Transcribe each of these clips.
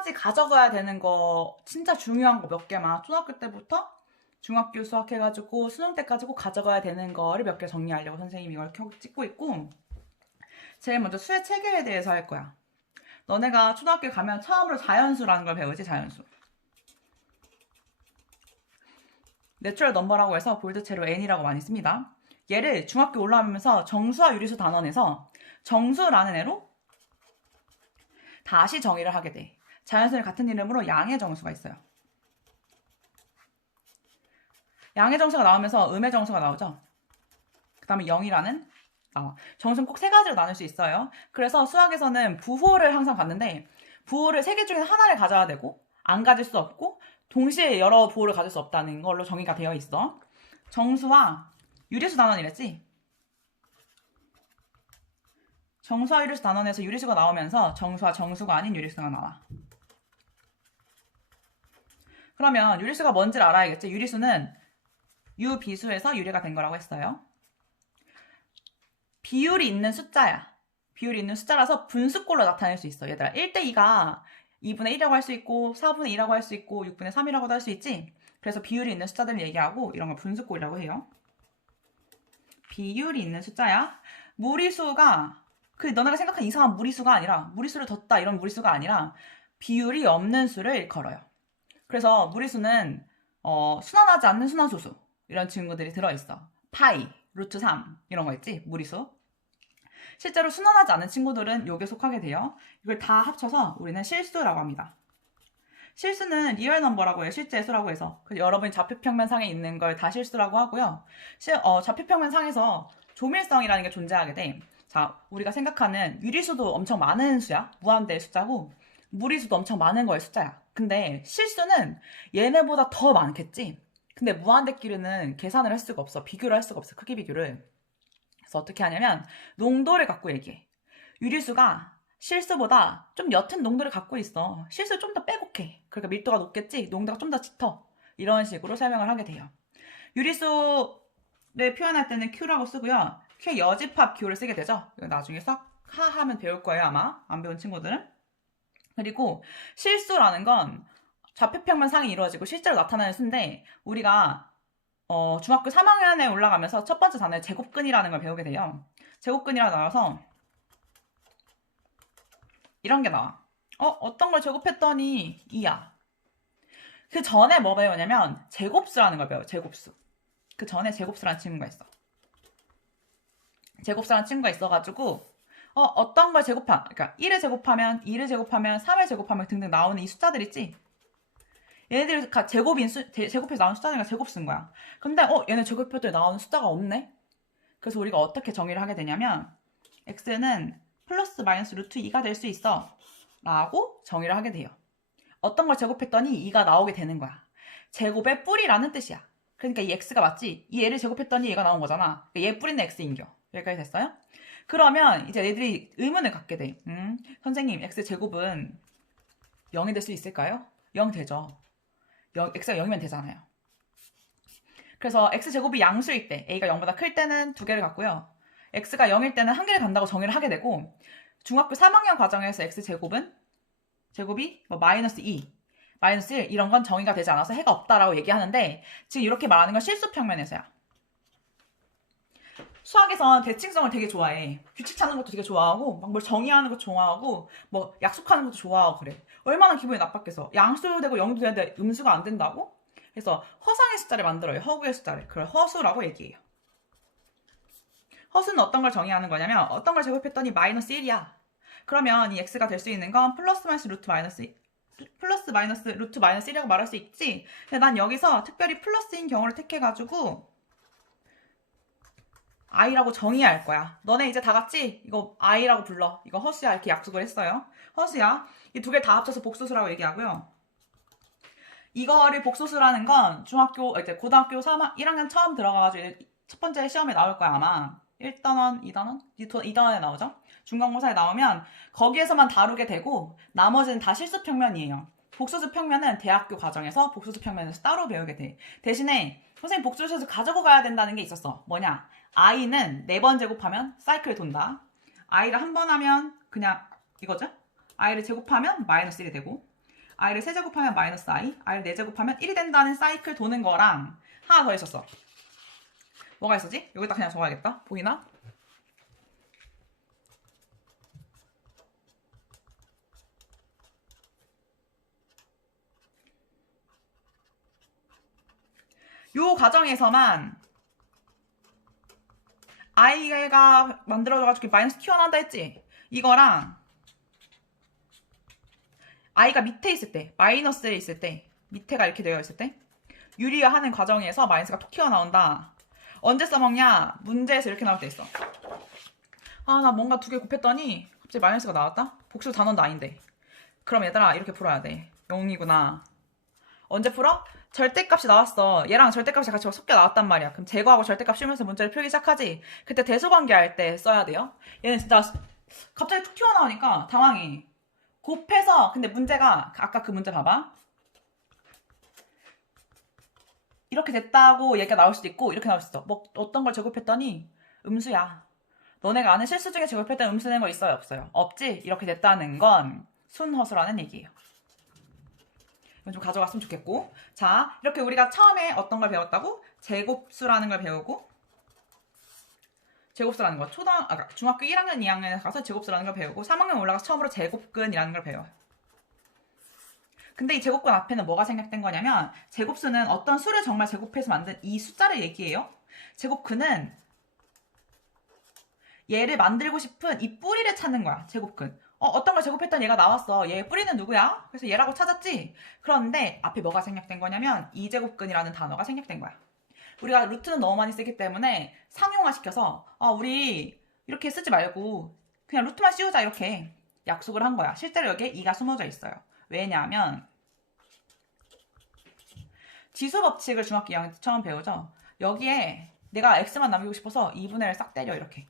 가지 가져가야 되는 거 진짜 중요한 거 몇 개만 초등학교 때부터 중학교 수학 해가지고 수능 때까지 꼭 가져가야 되는 거를 몇 개 정리하려고 선생님이 이걸 찍고 있고, 제일 먼저 수의 체계에 대해서 할 거야. 너네가 초등학교 가면 처음으로 자연수라는 걸 배우지. 자연수. 내추럴 넘버라고 해서 볼드체로 n이라고 많이 씁니다. 얘를 중학교 올라오면서 정수와 유리수 단원에서 정수라는 애로 다시 정의를 하게 돼. 자연수는 같은 이름으로 양의 정수가 있어요. 양의 정수가 나오면서 음의 정수가 나오죠. 그 다음에 0이라는 나와. 정수는 꼭 세 가지로 나눌 수 있어요. 그래서 수학에서는 부호를 항상 갖는데, 부호를 세 개 중에 하나를 가져야 되고 안 가질 수 없고 동시에 여러 부호를 가질 수 없다는 걸로 정의가 되어 있어. 정수와 유리수 단원이랬지? 정수와 유리수 단원에서 유리수가 나오면서 정수와 정수가 아닌 유리수가 나와. 그러면 유리수가 뭔지를 알아야겠지? 유리수는 유비수에서 유리가 된 거라고 했어요. 비율이 있는 숫자야. 비율이 있는 숫자라서 분수꼴로 나타낼 수 있어. 얘들아, 1대2가 2분의 1이라고 할 수 있고 4분의 2라고 할 수 있고 6분의 3이라고도 할 수 있지. 그래서 비율이 있는 숫자들을 얘기하고 이런 걸 분수꼴이라고 해요. 비율이 있는 숫자야. 무리수가 너네가 생각한 이상한 무리수가 아니라, 무리수를 뒀다 이런 무리수가 아니라 비율이 없는 수를 일컬어요. 그래서 무리수는 순환하지 않는 순환소수 이런 친구들이 들어있어. 파이, 루트 3 이런 거 있지. 무리수. 실제로 순환하지 않은 친구들은 요게 속하게 돼요. 이걸 다 합쳐서 우리는 실수라고 합니다. 실수는 리얼 넘버라고 해요. 실제 수라고 해서. 여러분이 좌표평면상에 있는 걸 다 실수라고 하고요. 좌표평면상에서 조밀성이라는 게 존재하게 돼. 자, 우리가 생각하는 유리수도 엄청 많은 수야. 무한대의 숫자고 무리수도 엄청 많은 거의 숫자야. 근데 실수는 얘네보다 더 많겠지. 근데 무한대끼리는 계산을 할 수가 없어. 비교를 할 수가 없어. 크기 비교를. 그래서 어떻게 하냐면 농도를 갖고 얘기해. 유리수가 실수보다 좀 옅은 농도를 갖고 있어. 실수 좀 더 빼곡해. 그러니까 밀도가 높겠지. 농도가 좀 더 짙어. 이런 식으로 설명을 하게 돼요. 유리수를 표현할 때는 Q라고 쓰고요. Q의 여집합 기호를 쓰게 되죠. 나중에 수학 하면 배울 거예요, 아마. 안 배운 친구들은. 그리고 실수라는 건 좌표평면상이 이루어지고 실제로 나타나는 수인데, 우리가 중학교 3학년에 올라가면서 첫 번째 단어에 제곱근이라는 걸 배우게 돼요. 제곱근이라 나와서 이런 게 나와. 어떤 걸 제곱했더니 2야. 그 전에 뭐 배우냐면 제곱수라는 걸 배워요. 제곱수. 그 전에 제곱수라는 친구가 있어. 제곱수라는 친구가 있어가지고 어떤 걸 그러니까 1을 제곱하면 2를 제곱하면 3을 제곱하면 등등 나오는 이 숫자들 있지? 얘네들이 제곱해서 나오는 숫자니까 제곱 쓴 거야. 근데 얘네 제곱했더니 나오는 숫자가 없네? 그래서 우리가 어떻게 정의를 하게 되냐면 x는 플러스 마이너스 루트 2가 될 수 있어 라고 정의를 하게 돼요. 어떤 걸 제곱했더니 2가 나오게 되는 거야. 제곱의 뿌리라는 뜻이야. 그러니까 이 x가 맞지? 이 얘를 제곱했더니 얘가 나온 거잖아. 그러니까 얘 뿌리는 x인겨. 여기까지 됐어요? 그러면 이제 얘들이 의문을 갖게 돼. 선생님, x제곱은 0이 될 수 있을까요? 0 되죠. x가 0이면 되잖아요. 그래서 x제곱이 양수일 때, a가 0보다 클 때는 2개를 갖고요. x가 0일 때는 1개를 간다고 정의를 하게 되고, 중학교 3학년 과정에서 제곱이 마이너스 2, 마이너스 1 이런 건 정의가 되지 않아서 해가 없다라고 얘기하는데, 지금 이렇게 말하는 건 실수 평면에서야. 수학에선 대칭성을 되게 좋아해. 규칙 찾는 것도 되게 좋아하고, 막 뭘 정의하는 것도 좋아하고, 뭐 약속하는 것도 좋아하고 그래. 얼마나 기분이 나빴겠어. 양수도 되고 0도 되는데 음수가 안 된다고? 그래서 허상의 숫자를 만들어요. 허구의 숫자를. 그걸 허수라고 얘기해요. 허수는 어떤 걸 정의하는 거냐면 어떤 걸 제곱했더니 마이너스 1이야. 그러면 이 x가 될 수 있는 건 플러스 마이너스 루트 마이너스 1이라고 말할 수 있지. 근데 난 여기서 특별히 플러스인 경우를 택해가지고 i라고 정의할 거야. 너네 이제 다 같이 이거 i라고 불러. 이거 허수야 이렇게 약속을 했어요. 허수야. 이 두 개 다 합쳐서 복소수라고 얘기하고요. 이거를 복소수라는 건 고등학교 1학년 처음 들어가가지고 첫 번째 시험에 나올 거야 아마. 1단원, 2단원? 2단원에 나오죠? 중간고사에 나오면 거기에서만 다루게 되고 나머지는 다 실수 평면이에요. 복소수 평면은 대학교 과정에서 복소수 평면에서 따로 배우게 돼. 대신에 선생님 복소수에서 가지고 가야 된다는 게 있었어. 뭐냐? i는 4번 제곱하면 사이클 돈다. i를 한 번 하면 그냥 이거죠? i를 제곱하면 마이너스 1이 되고 i를 세제곱하면 마이너스 i, i를 4제곱하면 1이 된다는 사이클 도는 거랑 하나 더 있었어. 뭐가 있었지? 여기다 그냥 적어야겠다. 보이나? 요 과정에서만 i가 만들어져가지고 마이너스 튀어나온다 했지? 이거랑 i가 밑에 있을 때, 마이너스에 있을 때, 밑에가 이렇게 되어 있을 때 유리화하는 과정에서 마이너스가 톡 튀어나온다. 언제 써먹냐? 문제에서 이렇게 나올 때 있어. 아, 나 뭔가 2개 곱했더니 갑자기 마이너스가 나왔다? 복수 단원도 아닌데. 그럼 얘들아 이렇게 풀어야 돼. 0이구나. 언제 풀어? 절대값이 나왔어. 얘랑 절대값이 같이 섞여 나왔단 말이야. 그럼 제거하고 절대값 씌우면서 문제를 풀기 시작하지. 그때 대수관계 할 때 써야 돼요. 얘는 진짜 갑자기 툭 튀어나오니까 당황해. 곱해서 근데 문제가 아까 그 문제 봐봐. 이렇게 됐다고 얘기가 나올 수도 있고 이렇게 나올 수도 있어. 뭐 어떤 걸 제곱했더니 음수야. 너네가 아는 실수 중에 제곱했던 음수 낸 거 있어요? 없어요? 없지? 이렇게 됐다는 건 순허수라는 얘기예요. 이건 좀 가져갔으면 좋겠고. 자, 이렇게 우리가 처음에 어떤 걸 배웠다고? 제곱수라는 걸 배우고 제곱수라는 거 중학교 1학년, 2학년에 가서 제곱수라는 걸 배우고 3학년 올라가서 처음으로 제곱근이라는 걸 배워요. 근데 이 제곱근 앞에는 뭐가 생략된 거냐면 제곱수는 어떤 수를 정말 제곱해서 만든 이 숫자를 얘기해요. 제곱근은 얘를 만들고 싶은 이 뿌리를 찾는 거야. 제곱근. 어떤 걸 제곱했던 얘가 나왔어. 얘의 뿌리는 누구야? 그래서 얘라고 찾았지? 그런데 앞에 뭐가 생략된 거냐면 2제곱근이라는 단어가 생략된 거야. 우리가 루트는 너무 많이 쓰기 때문에 상용화시켜서 우리 이렇게 쓰지 말고 그냥 루트만 씌우자 이렇게 약속을 한 거야. 실제로 여기에 2가 숨어져 있어요. 왜냐하면 지수법칙을 중학교 2학년 때 처음 배우죠. 여기에 내가 x만 남기고 싶어서 2분의 1을 싹 때려 이렇게.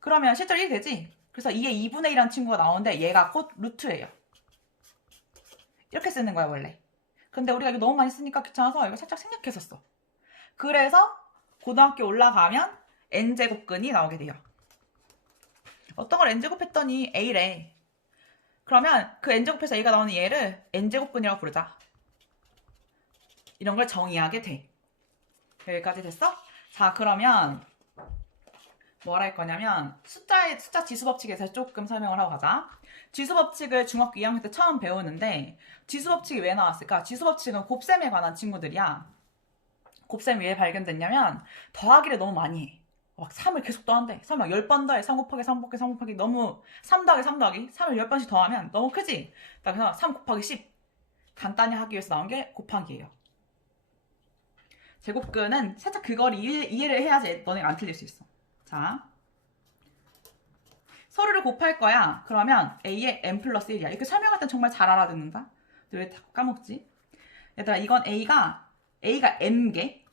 그러면 실제로 1이 되지? 그래서 이게 2분의 1이라는 친구가 나오는데 얘가 곧 루트예요. 이렇게 쓰는 거야 원래. 근데 우리가 이거 너무 많이 쓰니까 귀찮아서 이거 살짝 생략했었어. 그래서 고등학교 올라가면 n제곱근이 나오게 돼요. 어떤 걸 n제곱했더니 a래. 그러면 그 n제곱해서 a가 나오는 얘를 n제곱근이라고 부르자. 이런 걸 정의하게 돼. 여기까지 됐어? 자, 그러면 뭘 할 거냐면 숫자 지수법칙에서 조금 설명을 하고 가자. 지수법칙을 중학교 2학년 때 처음 배우는데 지수법칙이 왜 나왔을까? 지수법칙은 곱셈에 관한 친구들이야. 곱셈이 왜 발견됐냐면 더하기를 너무 많이 해. 막 3을 계속 더한대. 3을 막 10번 더해. 3 곱하기 3 곱하기 3 곱하기 너무 3 더하기 3 더하기 3을 10번씩 더하면 너무 크지? 그래서 3 곱하기 10 간단히 하기 위해서 나온 게 곱하기예요. 제곱근은 살짝 그걸 이해를 해야지 너네가 안 틀릴 수 있어. 자, 서류를 곱할 거야. 그러면 a의 n 플러스 1이야. 이렇게 설명할 땐 정말 잘 알아듣는다. 왜 자꾸 까먹지? 얘들아, 이건 a가 n개,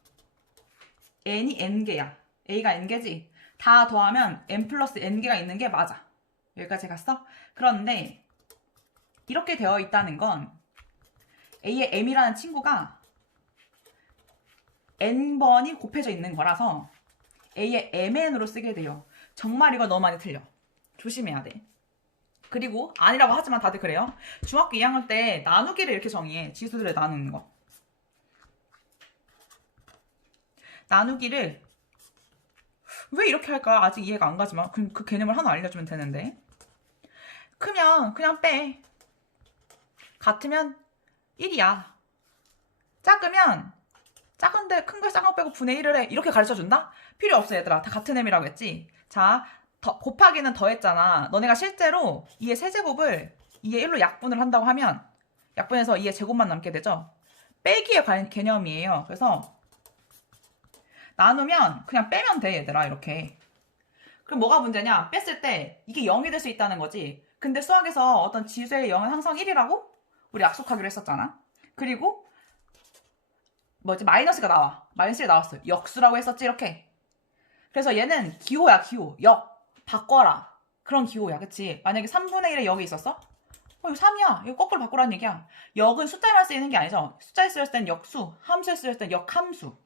n이 n개야. a가 n개지? 다 더하면 n 플러스 n개가 있는 게 맞아. 여기까지 갔어? 그런데 이렇게 되어 있다는 건 a의 m이라는 친구가 n번이 곱해져 있는 거라서 a의 mn으로 쓰게 돼요. 정말 이거 너무 많이 틀려. 조심해야 돼. 그리고 아니라고 하지만 다들 그래요. 중학교 2학년 때 나누기를 이렇게 정의해. 지수들을 나누는 거. 나누기를 왜 이렇게 할까? 아직 이해가 안 가지만 그 개념을 하나 알려주면 되는데. 크면 그냥 빼. 같으면 1이야. 작으면 작은데 큰 걸 작은 거 빼고 분의 1을 해. 이렇게 가르쳐준다? 필요 없어 얘들아. 다 같은 의미라고 했지. 자, 곱하기는 더했잖아. 너네가 실제로 2의 세제곱을 2의 1로 약분을 한다고 하면 약분해서 2의 제곱만 남게 되죠. 빼기의 개념이에요. 그래서 나누면 그냥 빼면 돼 얘들아 이렇게. 그럼 뭐가 문제냐? 뺐을 때 이게 0이 될 수 있다는 거지. 근데 수학에서 어떤 지수의 0은 항상 1이라고 우리 약속하기로 했었잖아. 그리고 마이너스가 나와. 마이너스 1이 나왔어. 역수라고 했었지 이렇게. 그래서 얘는 기호야 기호. 역. 바꿔라. 그런 기호야. 그치? 만약에 3분의 1에 역이 있었어? 이거 3이야. 이거 거꾸로 바꾸라는 얘기야. 역은 숫자에만 쓰이는 게 아니죠. 숫자에 쓰였을 땐 역수, 함수에 쓰였을 땐 역함수.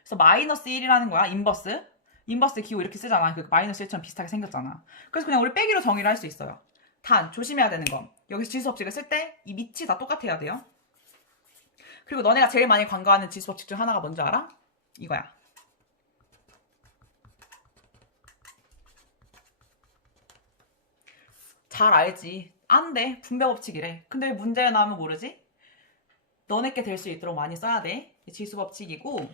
그래서 마이너스 1이라는 거야. 인버스 기호 이렇게 쓰잖아. 그 마이너스 1처럼 비슷하게 생겼잖아. 그래서 그냥 우리 빼기로 정의를 할 수 있어요. 단 조심해야 되는 거. 여기서 지수 법칙을 쓸 때 이 밑이 다 똑같아야 돼요. 그리고 너네가 제일 많이 간과하는 지수 법칙 중 하나가 뭔지 알아? 이거야. 잘 알지. 안 돼. 분배 법칙이래. 근데 왜 문제가 나오면 모르지? 너네께 될 수 있도록 많이 써야 돼. 지수 법칙이고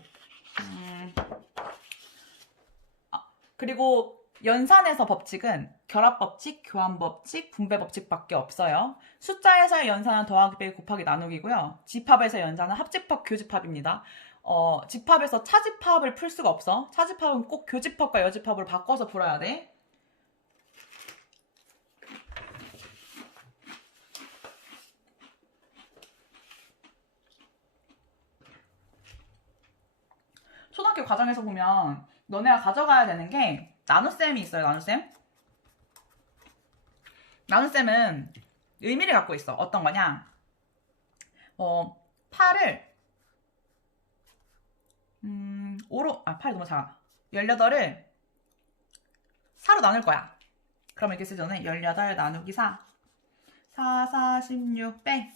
그리고 연산에서 법칙은 결합 법칙, 교환 법칙, 분배 법칙밖에 없어요. 숫자에서의 연산은 더하기 빼기 곱하기 나누기고요. 집합에서의 연산은 합집합, 교집합입니다. 집합에서 차집합을 풀 수가 없어. 차집합은 꼭 교집합과 여집합으로 바꿔서 풀어야 돼. 초등학교 과정에서 보면 너네가 가져가야 되는 게 나눗셈이 있어요. 나눗셈. 나눗셈은 의미를 갖고 있어. 어떤 거냐? 8을 8이 너무 작아. 18을 4로 나눌 거야. 그러면 이렇게 쓰잖아요. 18 나누기 4. 4, 4, 16 빼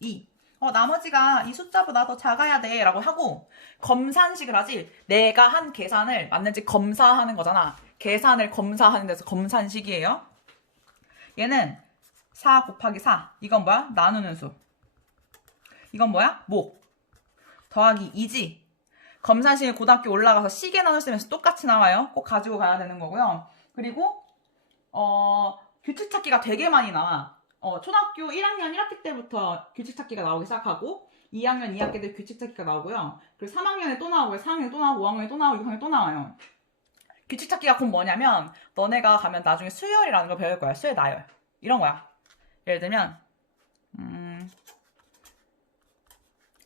2. 나머지가 이 숫자보다 더 작아야 돼 라고 하고 검산식을 하지. 내가 한 계산을 맞는지 검사하는 거잖아. 계산을 검사하는 데서 검산식이에요. 얘는 4 곱하기 4. 이건 뭐야? 나누는 수. 이건 뭐야? 목. 더하기 2지. 검산식이 고등학교 올라가서 시계 나눗셈에서 똑같이 나와요. 꼭 가지고 가야 되는 거고요. 그리고 규칙 찾기가 되게 많이 나와. 초등학교 1학년 1학기 때부터 규칙 찾기가 나오기 시작하고 2학년 2학기 때 규칙 찾기가 나오고요. 그리고 3학년에 또 나오고요. 4학년에 또 나오고 5학년에 또 나오고 6학년에 또 나와요. 규칙 찾기가 곧 뭐냐면 너네가 가면 나중에 수열이라는 걸 배울 거야. 수열, 나열. 이런 거야. 예를 들면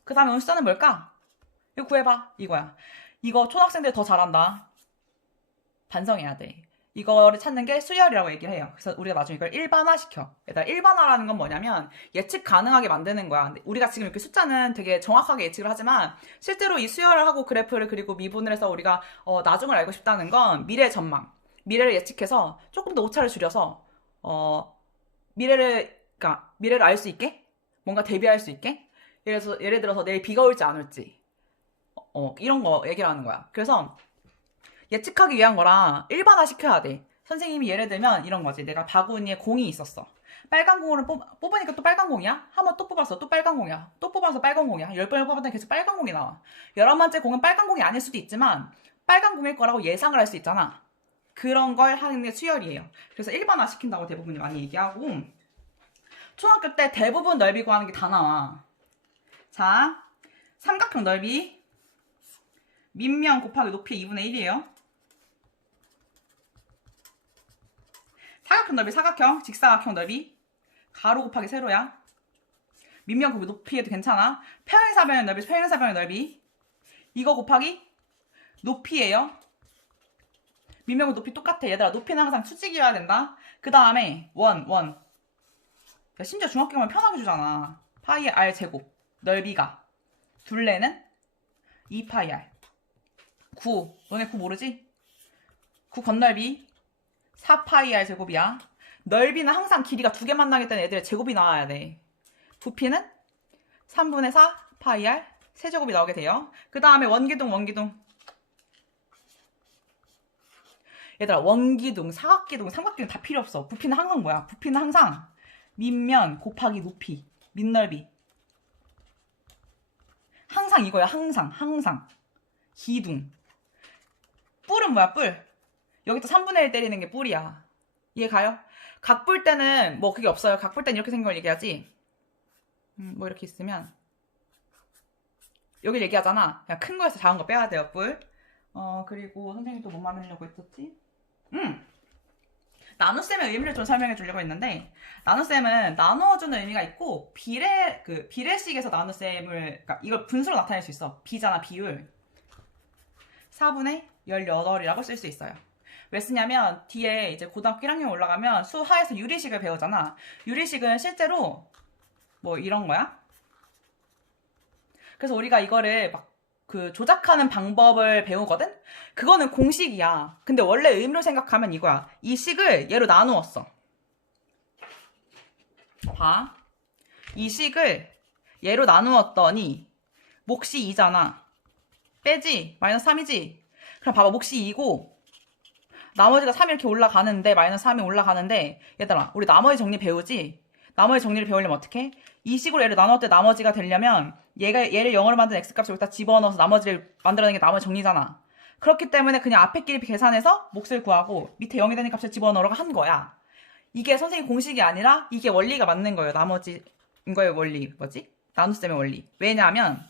그 다음에 운수자는 뭘까? 이거 구해봐. 이거야. 이거 초등학생들 더 잘한다. 반성해야 돼. 이거를 찾는 게 수열이라고 얘기를 해요. 그래서 우리가 나중에 이걸 일반화 시켜. 얘들아, 일반화라는 건 뭐냐면 예측 가능하게 만드는 거야. 근데 우리가 지금 이렇게 숫자는 되게 정확하게 예측을 하지만 실제로 이 수열을 하고 그래프를 그리고 미분을 해서 우리가 나중을 알고 싶다는 건 미래 전망. 미래를 예측해서 조금 더 오차를 줄여서 미래를 알 수 있게 뭔가 대비할 수 있게 예를 들어서 내일 비가 올지 안 올지 이런 거 얘기를 하는 거야. 그래서 예측하기 위한 거라 일반화 시켜야 돼. 선생님이 예를 들면 이런 거지. 내가 바구니에 공이 있었어. 빨간 공을 뽑으니까 또 빨간 공이야? 한번 또 뽑았어. 또 빨간 공이야. 또 뽑아서 빨간 공이야. 10번을 뽑았더니 계속 빨간 공이 나와. 11번째 공은 빨간 공이 아닐 수도 있지만 빨간 공일 거라고 예상을 할 수 있잖아. 그런 걸 하는 게 수열이에요. 그래서 일반화 시킨다고 대부분이 많이 얘기하고 초등학교 때 대부분 넓이 구하는 게 다 나와. 자, 삼각형 넓이 밑면 곱하기 높이 2분의 1이에요. 사각형 넓이 사각형, 직사각형 넓이 가로 곱하기 세로야. 밑면 곱하기 높이에도 괜찮아. 평행사변의 넓이 평행사변의 넓이 이거 곱하기 높이에요. 밑면 높이 똑같아. 얘들아, 높이는 항상 수직이어야 된다. 그 다음에 원 야, 심지어 중학교 가면 편하게 주잖아. 파이 r 제곱 넓이가 둘레는 2파이 r 9 너네 9 모르지? 9 건넓이 4파이 r 제곱이야. 넓이는 항상 길이가 두 개 만나기 때문에 애들의 제곱이 나와야 돼. 부피는 3분의 4 파이 r 세제곱이 나오게 돼요. 그 다음에 원기둥 얘들아, 원기둥, 사각기둥, 삼각기둥 다 필요 없어. 부피는 항상 뭐야? 부피는 항상 밑면 곱하기 높이 밑넓이 항상 이거야. 항상 기둥. 뿔은 뭐야? 뿔. 여기서 3분의 1 때리는 게 뿔이야. 이해 가요? 각 볼 때는 뭐 그게 없어요. 각 볼 때는 이렇게 생긴 걸 얘기하지. 뭐 이렇게 있으면 여기 얘기하잖아. 그냥 큰 거에서 작은 거 빼야 돼요. 뿔. 그리고 선생님이 또 뭐 말하려고 했었지? 나눗셈의 의미를 좀 설명해 주려고 했는데 나눗셈은 나누어주는 의미가 있고 비례식에서 나눗셈을 그러니까 이걸 분수로 나타낼 수 있어. 비잖아. 비율 4분의 18이라고 쓸 수 있어요. 왜 쓰냐면 뒤에 이제 고등학교 1학년 올라가면 수하에서 유리식을 배우잖아. 유리식은 실제로 뭐 이런 거야. 그래서 우리가 이거를 막 조작하는 방법을 배우거든? 그거는 공식이야. 근데 원래 의미로 생각하면 이거야. 이 식을 얘로 나누었어. 봐. 이 식을 얘로 나누었더니 몫이 2잖아. 빼지? 마이너스 3이지? 그럼 봐봐. 몫이 2고 나머지가 3이 이렇게 올라가는데 마이너스 3이 올라가는데 얘들아 우리 나머지 정리 배우지? 나머지 정리를 배우려면 어떻게? 이 식으로 얘를 나눴을 때 나머지가 되려면 얘를 0으로 만든 x값을 여기다 집어넣어서 나머지를 만들어내는 게 나머지 정리잖아. 그렇기 때문에 그냥 앞에 끼리 계산해서 몫을 구하고 밑에 0이 되는 값을 집어넣으라고 한 거야. 이게 선생님 공식이 아니라 이게 원리가 맞는 거예요. 나머지 이거의 원리 뭐지? 나눗셈의 원리. 왜냐하면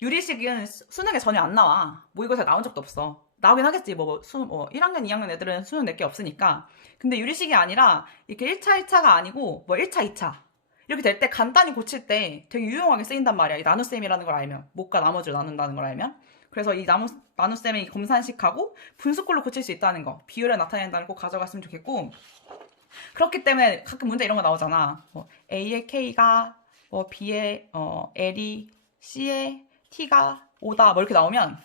유리식은 수능에 전혀 안 나와. 모의고사에 나온 적도 없어. 나오긴 하겠지. 1학년, 2학년 애들은 수능 낼 게 없으니까. 근데 유리식이 아니라 이렇게 1차, 2차가 아니고 1차, 2차. 이렇게 될 때 간단히 고칠 때 되게 유용하게 쓰인단 말이야. 이 나눗셈이라는 걸 알면. 목과 나머지를 나눈다는 걸 알면. 그래서 이 나눗셈의 검산식하고 분수꼴로 고칠 수 있다는 거. 비율을 나타낸다는 거 꼭 가져갔으면 좋겠고. 그렇기 때문에 가끔 문제 이런 거 나오잖아. A의 K가 B의 L이 C의 T가 5다 이렇게 나오면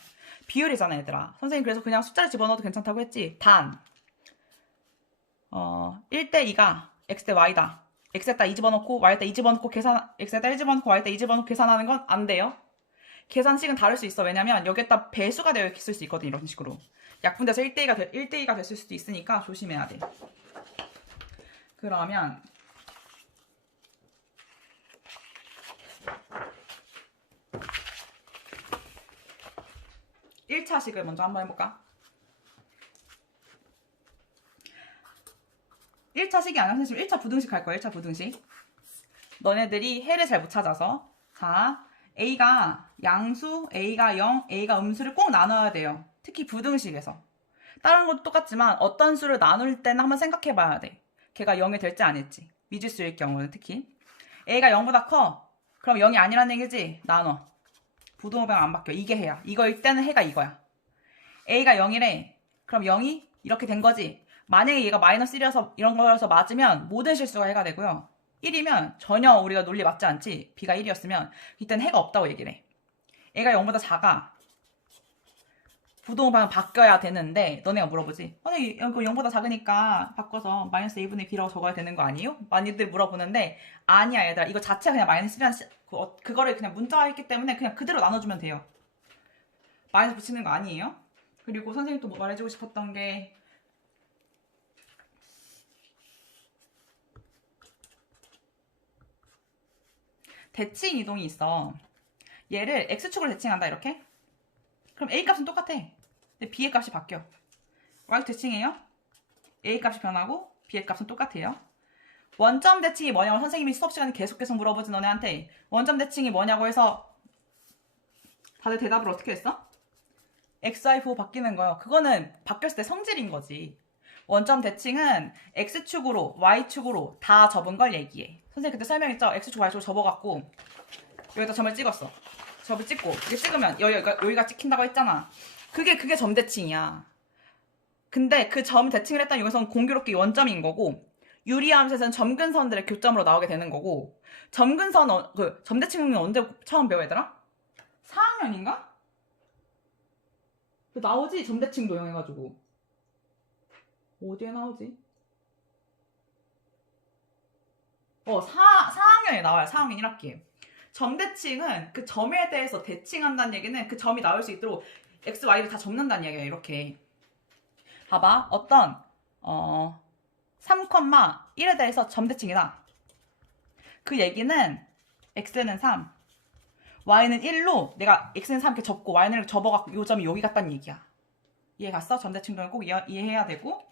비율이잖아 얘들아. 선생님 그래서 그냥 숫자를 집어넣어도 괜찮다고 했지. 단 1대 2가 X대 Y다. X에다 2 집어넣고 Y에다 2 집어넣고 X에다 1 집어넣고 Y에다 2 집어넣고 계산하는 건 안 돼요. 계산식은 다를 수 있어. 왜냐면 여기에다 배수가 되어 있을 수 있거든. 이런 식으로 약분돼서 1대2가 됐을 수도 있으니까 조심해야 돼. 그러면 1차식을 먼저 한번 해볼까? 1차식이 아니라 선생님 1차 부등식 할 거야. 1차 부등식. 너네들이 해를 잘 못 찾아서 자 A가 양수, A가 0, A가 음수를 꼭 나눠야 돼요. 특히 부등식에서. 다른 것도 똑같지만 어떤 수를 나눌 때는 한번 생각해 봐야 돼. 걔가 0이 될지 아닐지. 미지수일 경우는 특히. A가 0보다 커. 그럼 0이 아니라는 얘기지? 나눠. 부등호병 안 바뀌어. 이게 해야. 이거일 때는 해가 이거야. A가 0이래. 그럼 0이 이렇게 된 거지. 만약에 얘가 마이너스 1이어서 이런 거라서 맞으면 모든 실수가 해가 되고요. 1이면 전혀 우리가 논리 맞지 않지. B가 1이었으면 이때는 해가 없다고 얘기를 해. A가 0보다 작아. 부동호방은 바뀌어야 되는데 너네가 물어보지. 아니 이거 0보다 작으니까 바꿔서 마이너스 1분의 B라고 적어야 되는 거 아니에요? 많이들 물어보는데 아니야 얘들아. 이거 자체가 그냥 마이너스 1이라는 그거를 그냥 문자화했기 때문에 그냥 그대로 나눠주면 돼요. 마이너스 붙이는 거 아니에요? 그리고 선생님 또 뭐 말해주고 싶었던 게 대칭 이동이 있어. 얘를 X축으로 대칭한다 이렇게. 그럼 A 값은 똑같아. 근데 B의 값이 바뀌어. Y 대칭해요. A 값이 변하고 B의 값은 똑같아요. 원점 대칭이 뭐냐고 선생님이 수업 시간에 계속 물어보지 너네한테. 원점 대칭이 뭐냐고 해서 다들 대답을 어떻게 했어? XY 부호 바뀌는 거요. 그거는 바뀌었을 때 성질인 거지. 원점 대칭은 X축으로 Y축으로 다 접은 걸 얘기해. 선생님 그때 설명했죠? X축 Y축으로 접어갖고 여기다 점을 찍었어. 점을 찍고 이게 찍으면 여기가 찍힌다고 했잖아. 그게 점 대칭이야. 근데 그 점 대칭을 했다는 이것은 공교롭게 원점인 거고 유리함수에서는 점근선들의 교점으로 나오게 되는 거고 점근선 점 대칭은 언제 처음 배워 얘들아? 4학년인가? 나오지 점 대칭 도형해가지고 어디에 나오지? 4학년에 나와요. 4학년 1학기에. 점 대칭은 그 점에 대해서 대칭한다는 얘기는 그 점이 나올 수 있도록 x, y를 다 접는다는 얘기예요. 이렇게. 봐봐. 어떤 3,1에 대해서 점 대칭이다. 그 얘기는 x는 3, y는 1로 내가 x는 3 이렇게 접고 y는 이렇게 접어갖고 이 점이 여기 갔다는 얘기야. 이해 갔어? 점 대칭도는 꼭 이해해야 되고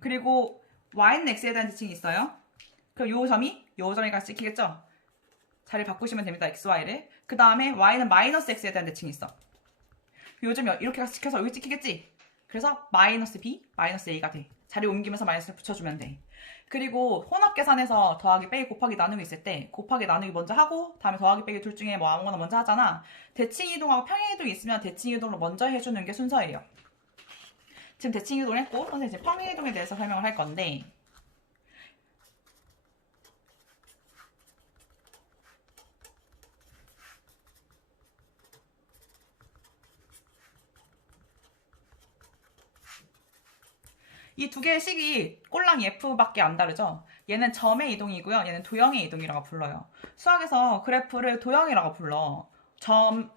그리고 y는 x에 대한 대칭이 있어요. 그럼 요 점이 찍히겠죠? 자리 바꾸시면 됩니다. x, y를. 그 다음에 y는 마이너스 x에 대한 대칭이 있어. 요즘 이렇게 찍혀서 여기 찍히겠지? 그래서 마이너스 b, 마이너스 a가 돼. 자리 옮기면서 마이너스를 붙여주면 돼. 그리고 혼합 계산에서 더하기, 빼기, 곱하기, 나누기 있을 때 곱하기, 나누기 먼저 하고 다음에 더하기, 빼기 둘 중에 뭐 아무거나 먼저 하잖아. 대칭 이동하고 평행 이동이 있으면 대칭 이동을 먼저 해주는 게 순서예요. 지금 대칭 이동을 했고 선생님 이제 평행 이동에 대해서 설명을 할 건데 이 두 개의 식이 꼴랑 F밖에 안 다르죠? 얘는 점의 이동이고요. 얘는 도형의 이동이라고 불러요. 수학에서 그래프를 도형이라고 불러. 선,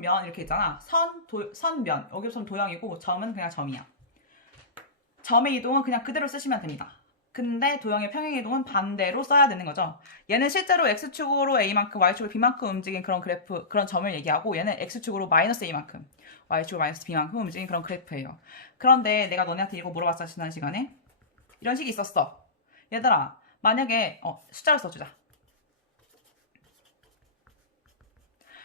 면 이렇게 있잖아. 선, 면. 여기서는 도형이고 점은 그냥 점이야. 점의 이동은 그냥 그대로 쓰시면 됩니다. 근데 도형의 평행 이동은 반대로 써야 되는 거죠. 얘는 실제로 x축으로 a만큼 y축으로 b만큼 움직인 그런 그래프, 그런 점을 얘기하고 얘는 x축으로 마이너스 a만큼 y축으로 마이너스 b만큼 움직인 그런 그래프예요. 그런데 내가 너네한테 이거 물어봤잖아, 지난 시간에. 이런 식이 있었어. 얘들아, 만약에 숫자를 써주자.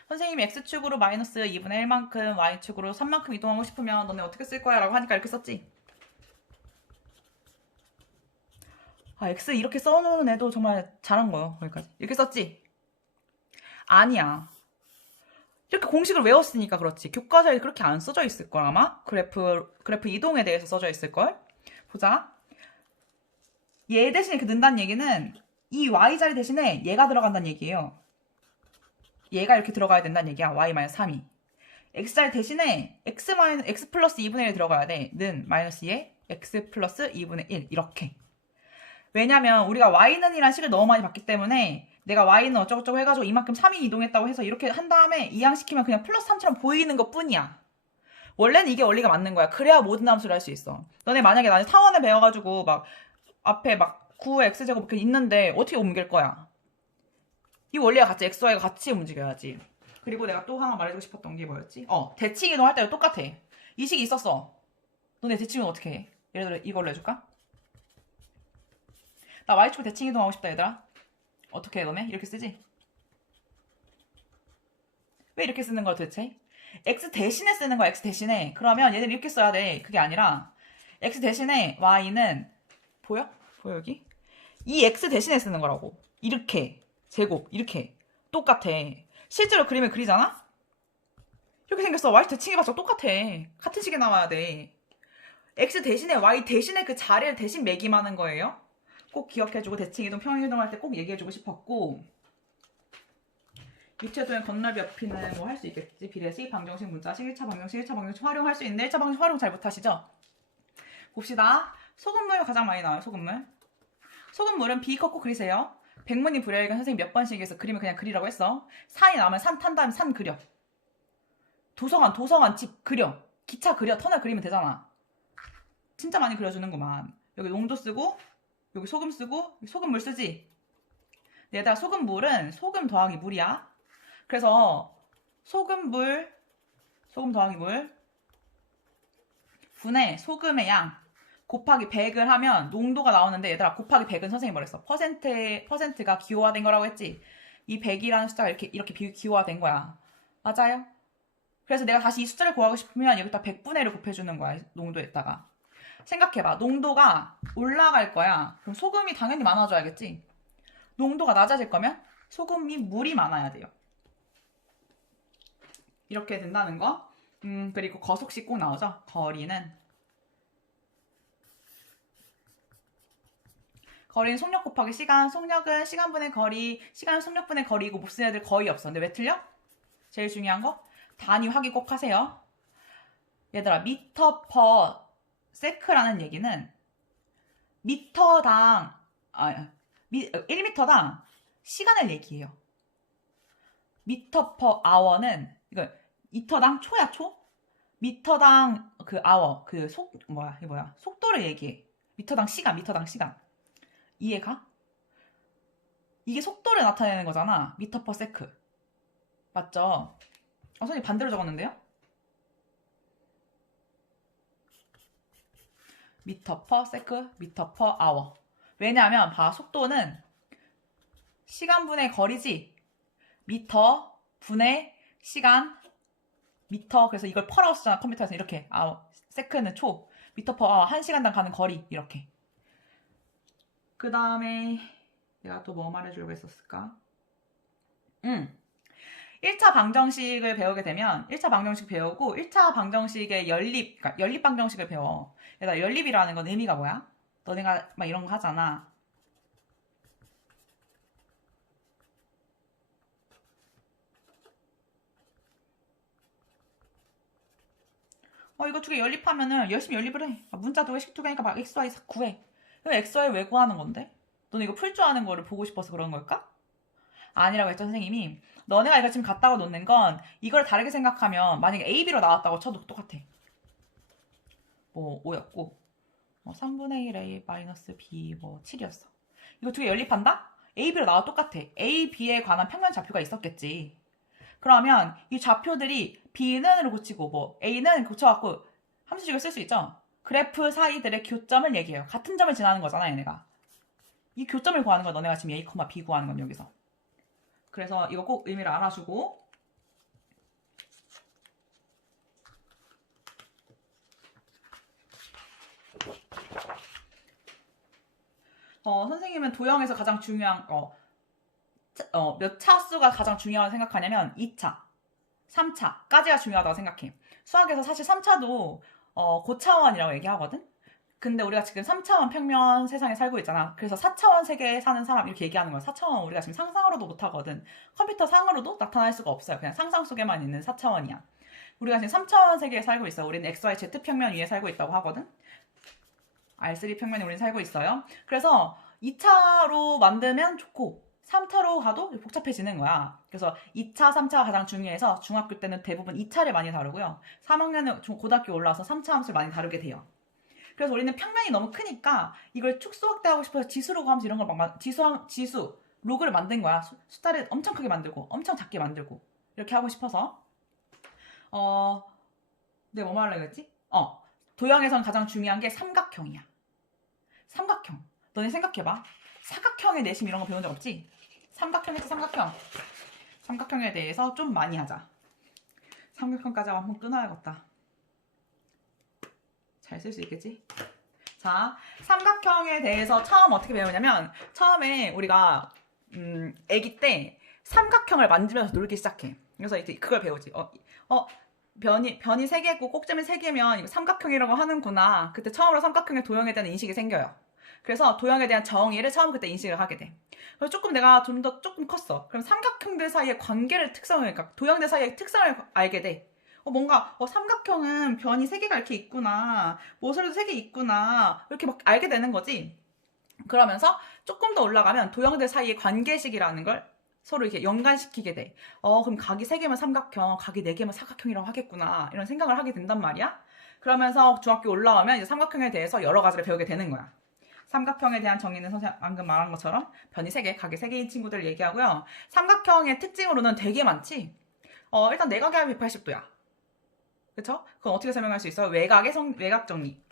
선생님이 x축으로 마이너스 2분의 1만큼 y축으로 3만큼 이동하고 싶으면 너네 어떻게 쓸 거야? 라고 하니까 이렇게 썼지. 아, x 이렇게 써놓은 애도 정말 잘한 거예요. 거기까지. 이렇게 썼지? 아니야. 이렇게 공식을 외웠으니까 그렇지. 교과서에 그렇게 안 써져 있을걸, 아마? 그래프 이동에 대해서 써져 있을걸? 보자. 얘 대신에 이렇게 넣는다는 얘기는 이 y자리 대신에 얘가 들어간다는 얘기예요. 얘가 이렇게 들어가야 된다는 얘기야. y-3이. x자리 대신에 x 플러스 2분의 1이 들어가야 돼. 는 마이너스 2에 x 플러스 2분의 1. 이렇게. 왜냐면 우리가 y는 이란 식을 너무 많이 봤기 때문에 내가 y는 어쩌고저쩌고 해가지고 이만큼 3이 이동했다고 해서 이렇게 한 다음에 이항시키면 그냥 플러스 3처럼 보이는 것 뿐이야. 원래는 이게 원리가 맞는 거야. 그래야 모든 함수를 할 수 있어. 너네 만약에 나중에 타원을 배워가지고 막 앞에 막 9x제곱 이렇게 있는데 어떻게 옮길 거야? 이 원리가 같이 xy가 같이 움직여야지. 그리고 내가 또 하나 말해주고 싶었던 게 뭐였지? 대칭이동 할 때도 똑같아. 이 식이 있었어. 너네 대칭은 어떻게 해? 예를 들어 이걸로 해줄까? 나 y축 대칭 이동하고 싶다 얘들아. 어떻게 해 너네? 이렇게 쓰지? 왜 이렇게 쓰는 거야 도대체? x 대신에 쓰는 거야 x 대신에. 그러면 얘들 이렇게 써야 돼. 그게 아니라 x 대신에 y는 보여? 보여 여기? 이 x 대신에 쓰는 거라고. 이렇게 제곱 이렇게 똑같아. 실제로 그림을 그리잖아? 이렇게 생겼어. y 대칭 해봤자 똑같아. 같은 식이 나와야 돼. x 대신에 y 대신에 그 자리를 대신 매김하는 거예요. 꼭 기억해주고 대칭이동 평행이동 할 때 꼭 얘기해주고 싶었고 유체도의 건널비 옆이는 뭐 할 수 있겠지. 비례식, 방정식, 문자식, 1차 방정식, 1차 방정식 활용할 수 있는데 1차 방정식 활용 잘 못하시죠? 봅시다. 소금물 가장 많이 나와요. 소금물. 소금물은 B 걷고 그리세요. 백문이 불여일견 선생님 몇 번씩 해서 그림을 그냥 그리라고 했어. 산이 나오면 산 탄 다음에 산 그려. 도서관 집 그려. 기차 그려. 터널 그리면 되잖아. 진짜 많이 그려주는구만. 여기 농도 쓰고 여기 소금 쓰고 소금물 쓰지. 얘들아 소금물은 소금 더하기 물이야. 그래서 소금 더하기 물 분의 소금의 양 곱하기 100을 하면 농도가 나오는데 얘들아 곱하기 100은 선생님이 뭐랬어? 퍼센트가 기호화된 거라고 했지. 이 100이라는 숫자가 이렇게 기호화된 거야. 맞아요? 그래서 내가 다시 이 숫자를 구하고 싶으면 여기다 100분의 1을 곱해주는 거야. 농도에다가. 생각해봐. 농도가 올라갈 거야. 그럼 소금이 당연히 많아져야겠지. 농도가 낮아질 거면 소금이 물이 많아야 돼요. 이렇게 된다는 거. 그리고 거속식 꼭 나오죠. 거리는 속력 곱하기 시간. 속력은 시간분의 거리, 시간은 속력분의 거리이고 못 쓰는 애들 거의 없어. 근데 왜 틀려? 제일 중요한 거 단위 확인 꼭 하세요. 얘들아 미터 퍼 세크라는 얘기는 미터당 1미터당 시간을 얘기해요. 미터 퍼 아워는 이거 미터당 초야 초? 미터당 그 아워 그 속도를 얘기해. 미터당 시간. 이해가? 이게 속도를 나타내는 거잖아. 미터 퍼 세크. 맞죠? 선생님 반대로 적었는데요? 미터 퍼 세크, 미터 퍼 아워. 왜냐하면 속도는 시간분의 거리지. 미터 분의 시간 미터. 그래서 이걸 퍼라고 쓰잖아 컴퓨터에서. 이렇게 세크는 초, 미터 퍼 아워 1시간당 가는 거리. 이렇게. 그 다음에 내가 또 뭐 말해주려고 했었을까? 1차 방정식을 배우게 되면 1차 방정식 배우고 1차 방정식의 그러니까 연립 방정식을 배워. 얘들아 연립이라는 건 의미가 뭐야? 너네가 막 이런 거 하잖아. 이거 두 개 연립하면은 열심히 연립을 해. 문자도 회식 두 개니까 막 XY 구해. 그럼 XY 왜 구하는 건데? 너는 이거 풀 줄 아는 거를 보고 싶어서 그런 걸까? 아니라고 했죠, 선생님이. 너네가 이거 지금 갖다가 놓는 건 이걸 다르게 생각하면 만약에 A, B로 나왔다고 쳐도 똑같아. 뭐 5였고 3분의 1 A 마이너스 B 7이었어. 이거 두 개 연립한다? A, B로 나와 똑같아. A, B에 관한 평면 좌표가 있었겠지. 그러면 이 좌표들이 B는으로 고치고 A는 고쳐갖고 함수식을 쓸 수 있죠. 그래프 사이들의 교점을 얘기해요. 같은 점을 지나는 거잖아, 얘네가. 이 교점을 구하는 거야. 너네가 지금 A, B 구하는 건 여기서. 그래서 이거 꼭 의미를 알아주고. 선생님은 도형에서 가장 중요한 몇 차수가 가장 중요하다고 생각하냐면 2차, 3차까지가 중요하다고 생각해. 수학에서 사실 3차도 고차원이라고 얘기하거든? 근데 우리가 지금 3차원 평면 세상에 살고 있잖아. 그래서 4차원 세계에 사는 사람 이렇게 얘기하는 거야. 4차원 우리가 지금 상상으로도 못하거든. 컴퓨터 상으로도 나타날 수가 없어요. 그냥 상상 속에만 있는 4차원이야. 우리가 지금 3차원 세계에 살고 있어. 우리는 XYZ 평면 위에 살고 있다고 하거든. R3 평면에 우리는 살고 있어요. 그래서 2차로 만들면 좋고 3차로 가도 복잡해지는 거야. 그래서 2차, 3차가 가장 중요해서 중학교 때는 대부분 2차를 많이 다루고요. 3학년은 고등학교 올라와서 3차 함수를 많이 다루게 돼요. 그래서 우리는 평면이 너무 크니까 이걸 축소 확대하고 싶어서 지수로 하면서 이런 걸 막 지수, 로그를 만든 거야. 숫자를 엄청 크게 만들고 엄청 작게 만들고 이렇게 하고 싶어서 내가 뭐 말하려고 했지? 도형에선 가장 중요한 게 삼각형이야. 삼각형. 너네 생각해봐. 사각형의 내심 이런 거 배운 적 없지? 삼각형이지, 삼각형. 삼각형에 대해서 좀 많이 하자. 삼각형까지 한번 끊어야겠다. 잘 쓸 수 있겠지? 자, 삼각형에 대해서 처음 어떻게 배우냐면 처음에 우리가 아기 때 삼각형을 만지면서 놀기 시작해. 그래서 이제 그걸 배우지. 변이 3개고 꼭지점이 3개면 이거 삼각형이라고 하는구나. 그때 처음으로 삼각형의 도형에 대한 인식이 생겨요. 그래서 도형에 대한 정의를 처음 그때 인식을 하게 돼. 그래서 조금 내가 좀 더 조금 컸어. 그럼 삼각형들 사이의 관계를 그러니까 도형들 사이의 특성을 알게 돼. 뭔가 삼각형은 변이 3개가 이렇게 있구나. 모서리도 3개 있구나. 이렇게 막 알게 되는 거지. 그러면서 조금 더 올라가면 도형들 사이의 관계식이라는 걸 서로 이렇게 연관시키게 돼. 그럼 각이 3개면 삼각형, 각이 4개면 사각형이라고 하겠구나. 이런 생각을 하게 된단 말이야. 그러면서 중학교 올라오면 이제 삼각형에 대해서 여러 가지를 배우게 되는 거야. 삼각형에 대한 정의는 선생님 방금 말한 것처럼 변이 3개, 각이 3개인 친구들 얘기하고요. 삼각형의 특징으로는 되게 많지. 일단 내각이 하면 180도야. 그쵸? 그건 어떻게 설명할 수 있어요? 외곽 정리.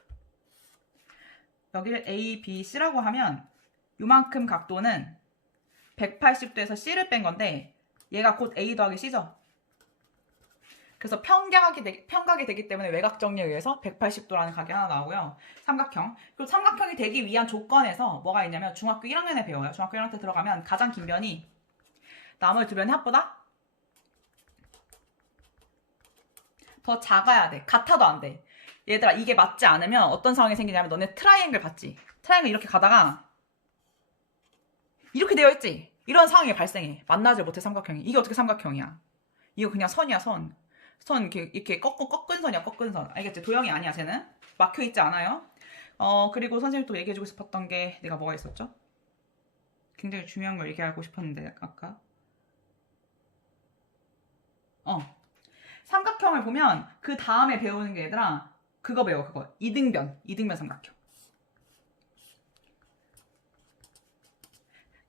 여기를 A, B, C라고 하면 요만큼 각도는 180도에서 C를 뺀 건데 얘가 곧 A 더하기 C죠? 그래서 평각이 되기 때문에 외곽 정리에 의해서 180도라는 각이 하나 나오고요. 삼각형. 그리고 삼각형이 되기 위한 조건에서 뭐가 있냐면 중학교 1학년에 배워요. 중학교 1학년 때 들어가면 가장 긴 변이 나머지 두 변의 합보다 더 작아야 돼. 같아도 안 돼. 얘들아 이게 맞지 않으면 어떤 상황이 생기냐면 너네 트라이앵글 봤지? 트라이앵글 이렇게 가다가 이렇게 되어 있지? 이런 상황이 발생해. 만나질 못해 삼각형이. 이게 어떻게 삼각형이야? 이거 그냥 선이야, 선. 선 이렇게 꺾은 선이야, 꺾은 선. 알겠지? 도형이 아니야, 쟤는. 막혀 있지 않아요. 그리고 선생님이 또 얘기해주고 싶었던 게 내가 뭐가 있었죠? 굉장히 중요한 걸 얘기하고 싶었는데 아까. 삼각형을 보면 그 다음에 배우는 게 얘들아 그거 배워, 그거. 이등변 삼각형.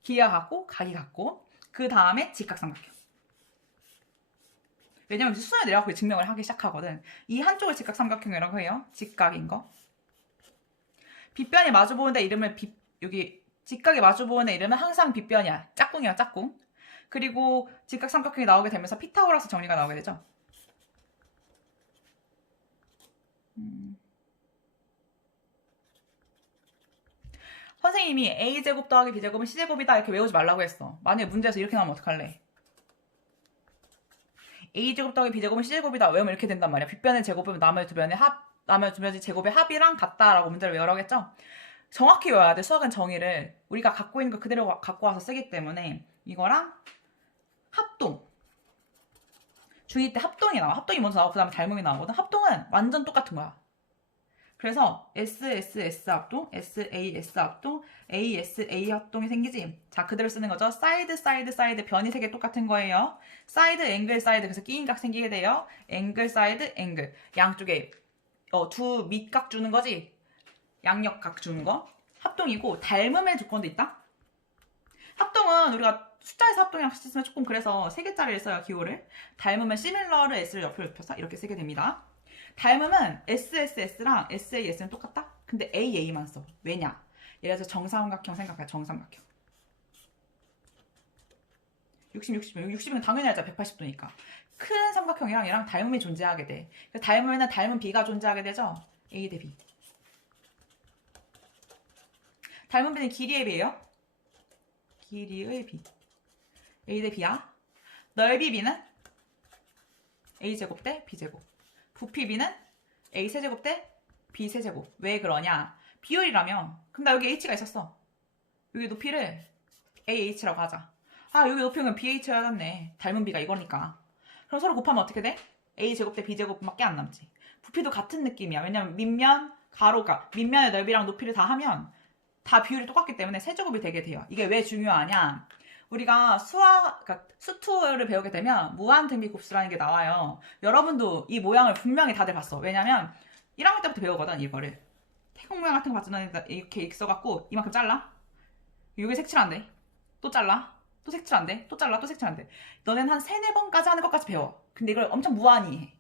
길이가 같고 각이 같고 그 다음에 직각삼각형. 왜냐면 수순에 내려가고 증명을 하기 시작하거든. 이 한쪽을 직각삼각형이라고 해요. 직각인 거. 빗변이 마주보는데 이름을 여기 직각이 마주보는 이름은 항상 빗변이야. 짝꿍이야, 짝꿍. 그리고 직각삼각형이 나오게 되면서 피타고라스 정리가 나오게 되죠. 선생님이 A제곱 더하기 B제곱은 C제곱이다 이렇게 외우지 말라고 했어. 만약에 문제에서 이렇게 나오면 어떡할래? A제곱 더하기 B제곱은 C제곱이다 외우면 이렇게 된단 말이야. 빗변의 제곱은 나머지 두 변의 제곱의 합이랑 같다라고 문제를 외우라겠죠? 정확히 외워야 돼. 수학은 정의를 우리가 갖고 있는 거 그대로 갖고 와서 쓰기 때문에 이거랑 합동 중2 때 합동이 나와. 합동이 먼저 나오고 그 다음에 닮음이 나오거든. 합동은 완전 똑같은 거야. 그래서 SSS 합동, SAS 합동, ASA 합동이 생기지. 자, 그대로 쓰는 거죠. 사이드, 사이드, 사이드 변이 세 개 똑같은 거예요. 사이드, 앵글, 사이드 그래서 끼인각 생기게 돼요. 앵글, 사이드, 앵글. 양쪽에 두 밑각 주는 거지. 양옆각 주는 거. 합동이고 닮음의 조건도 있다. 합동은 우리가 숫자에서 합동이랑 같이 쓰면 조금 그래서 3개짜리를 써요. 기호를. 닮음은 similar를 s를 옆으로 눕혀서 이렇게 쓰게 됩니다. 닮음은 SSS랑 SAS는 똑같다? 근데 AA만 써. 왜냐? 예를 들어서 정삼각형 생각해. 정삼각형. 60은 당연히 알자. 180도니까. 큰 삼각형이랑 얘랑 닮음이 존재하게 돼. 닮음에는 닮은 B가 존재하게 되죠? A 대 B. 닮은 B는 길이의 B예요. 길이의 B. A 대 B야. 넓이 B는 A제곱 대 B제곱. 부피 B는 A 세제곱 대 B 세제곱. 왜 그러냐? 비율이라며. 그럼 나 여기 H가 있었어. 여기 높이를 AH라고 하자. 아, 여기 높이는 BH였네. 닮은 B가 이거니까. 그럼 서로 곱하면 어떻게 돼? A제곱 대 B제곱밖에 안 남지. 부피도 같은 느낌이야. 왜냐면 밑면, 가로가 밑면의 넓이랑 높이를 다 하면 다 비율이 똑같기 때문에 세제곱이 되게 돼요. 이게 왜 중요하냐? 우리가 그러니까 수투를 배우게 되면 무한등비곱수라는 게 나와요. 여러분도 이 모양을 분명히 다들 봤어. 왜냐면 1학년 때부터 배우거든, 이거를. 태국 모양 같은 거 봤잖아. 이렇게 써갖고 이만큼 잘라. 여기 색칠한대. 또 잘라. 또 색칠한대. 또 잘라. 또 색칠한대. 너네는 한 3-4번까지 하는 것까지 배워. 근데 이걸 엄청 무한히 해.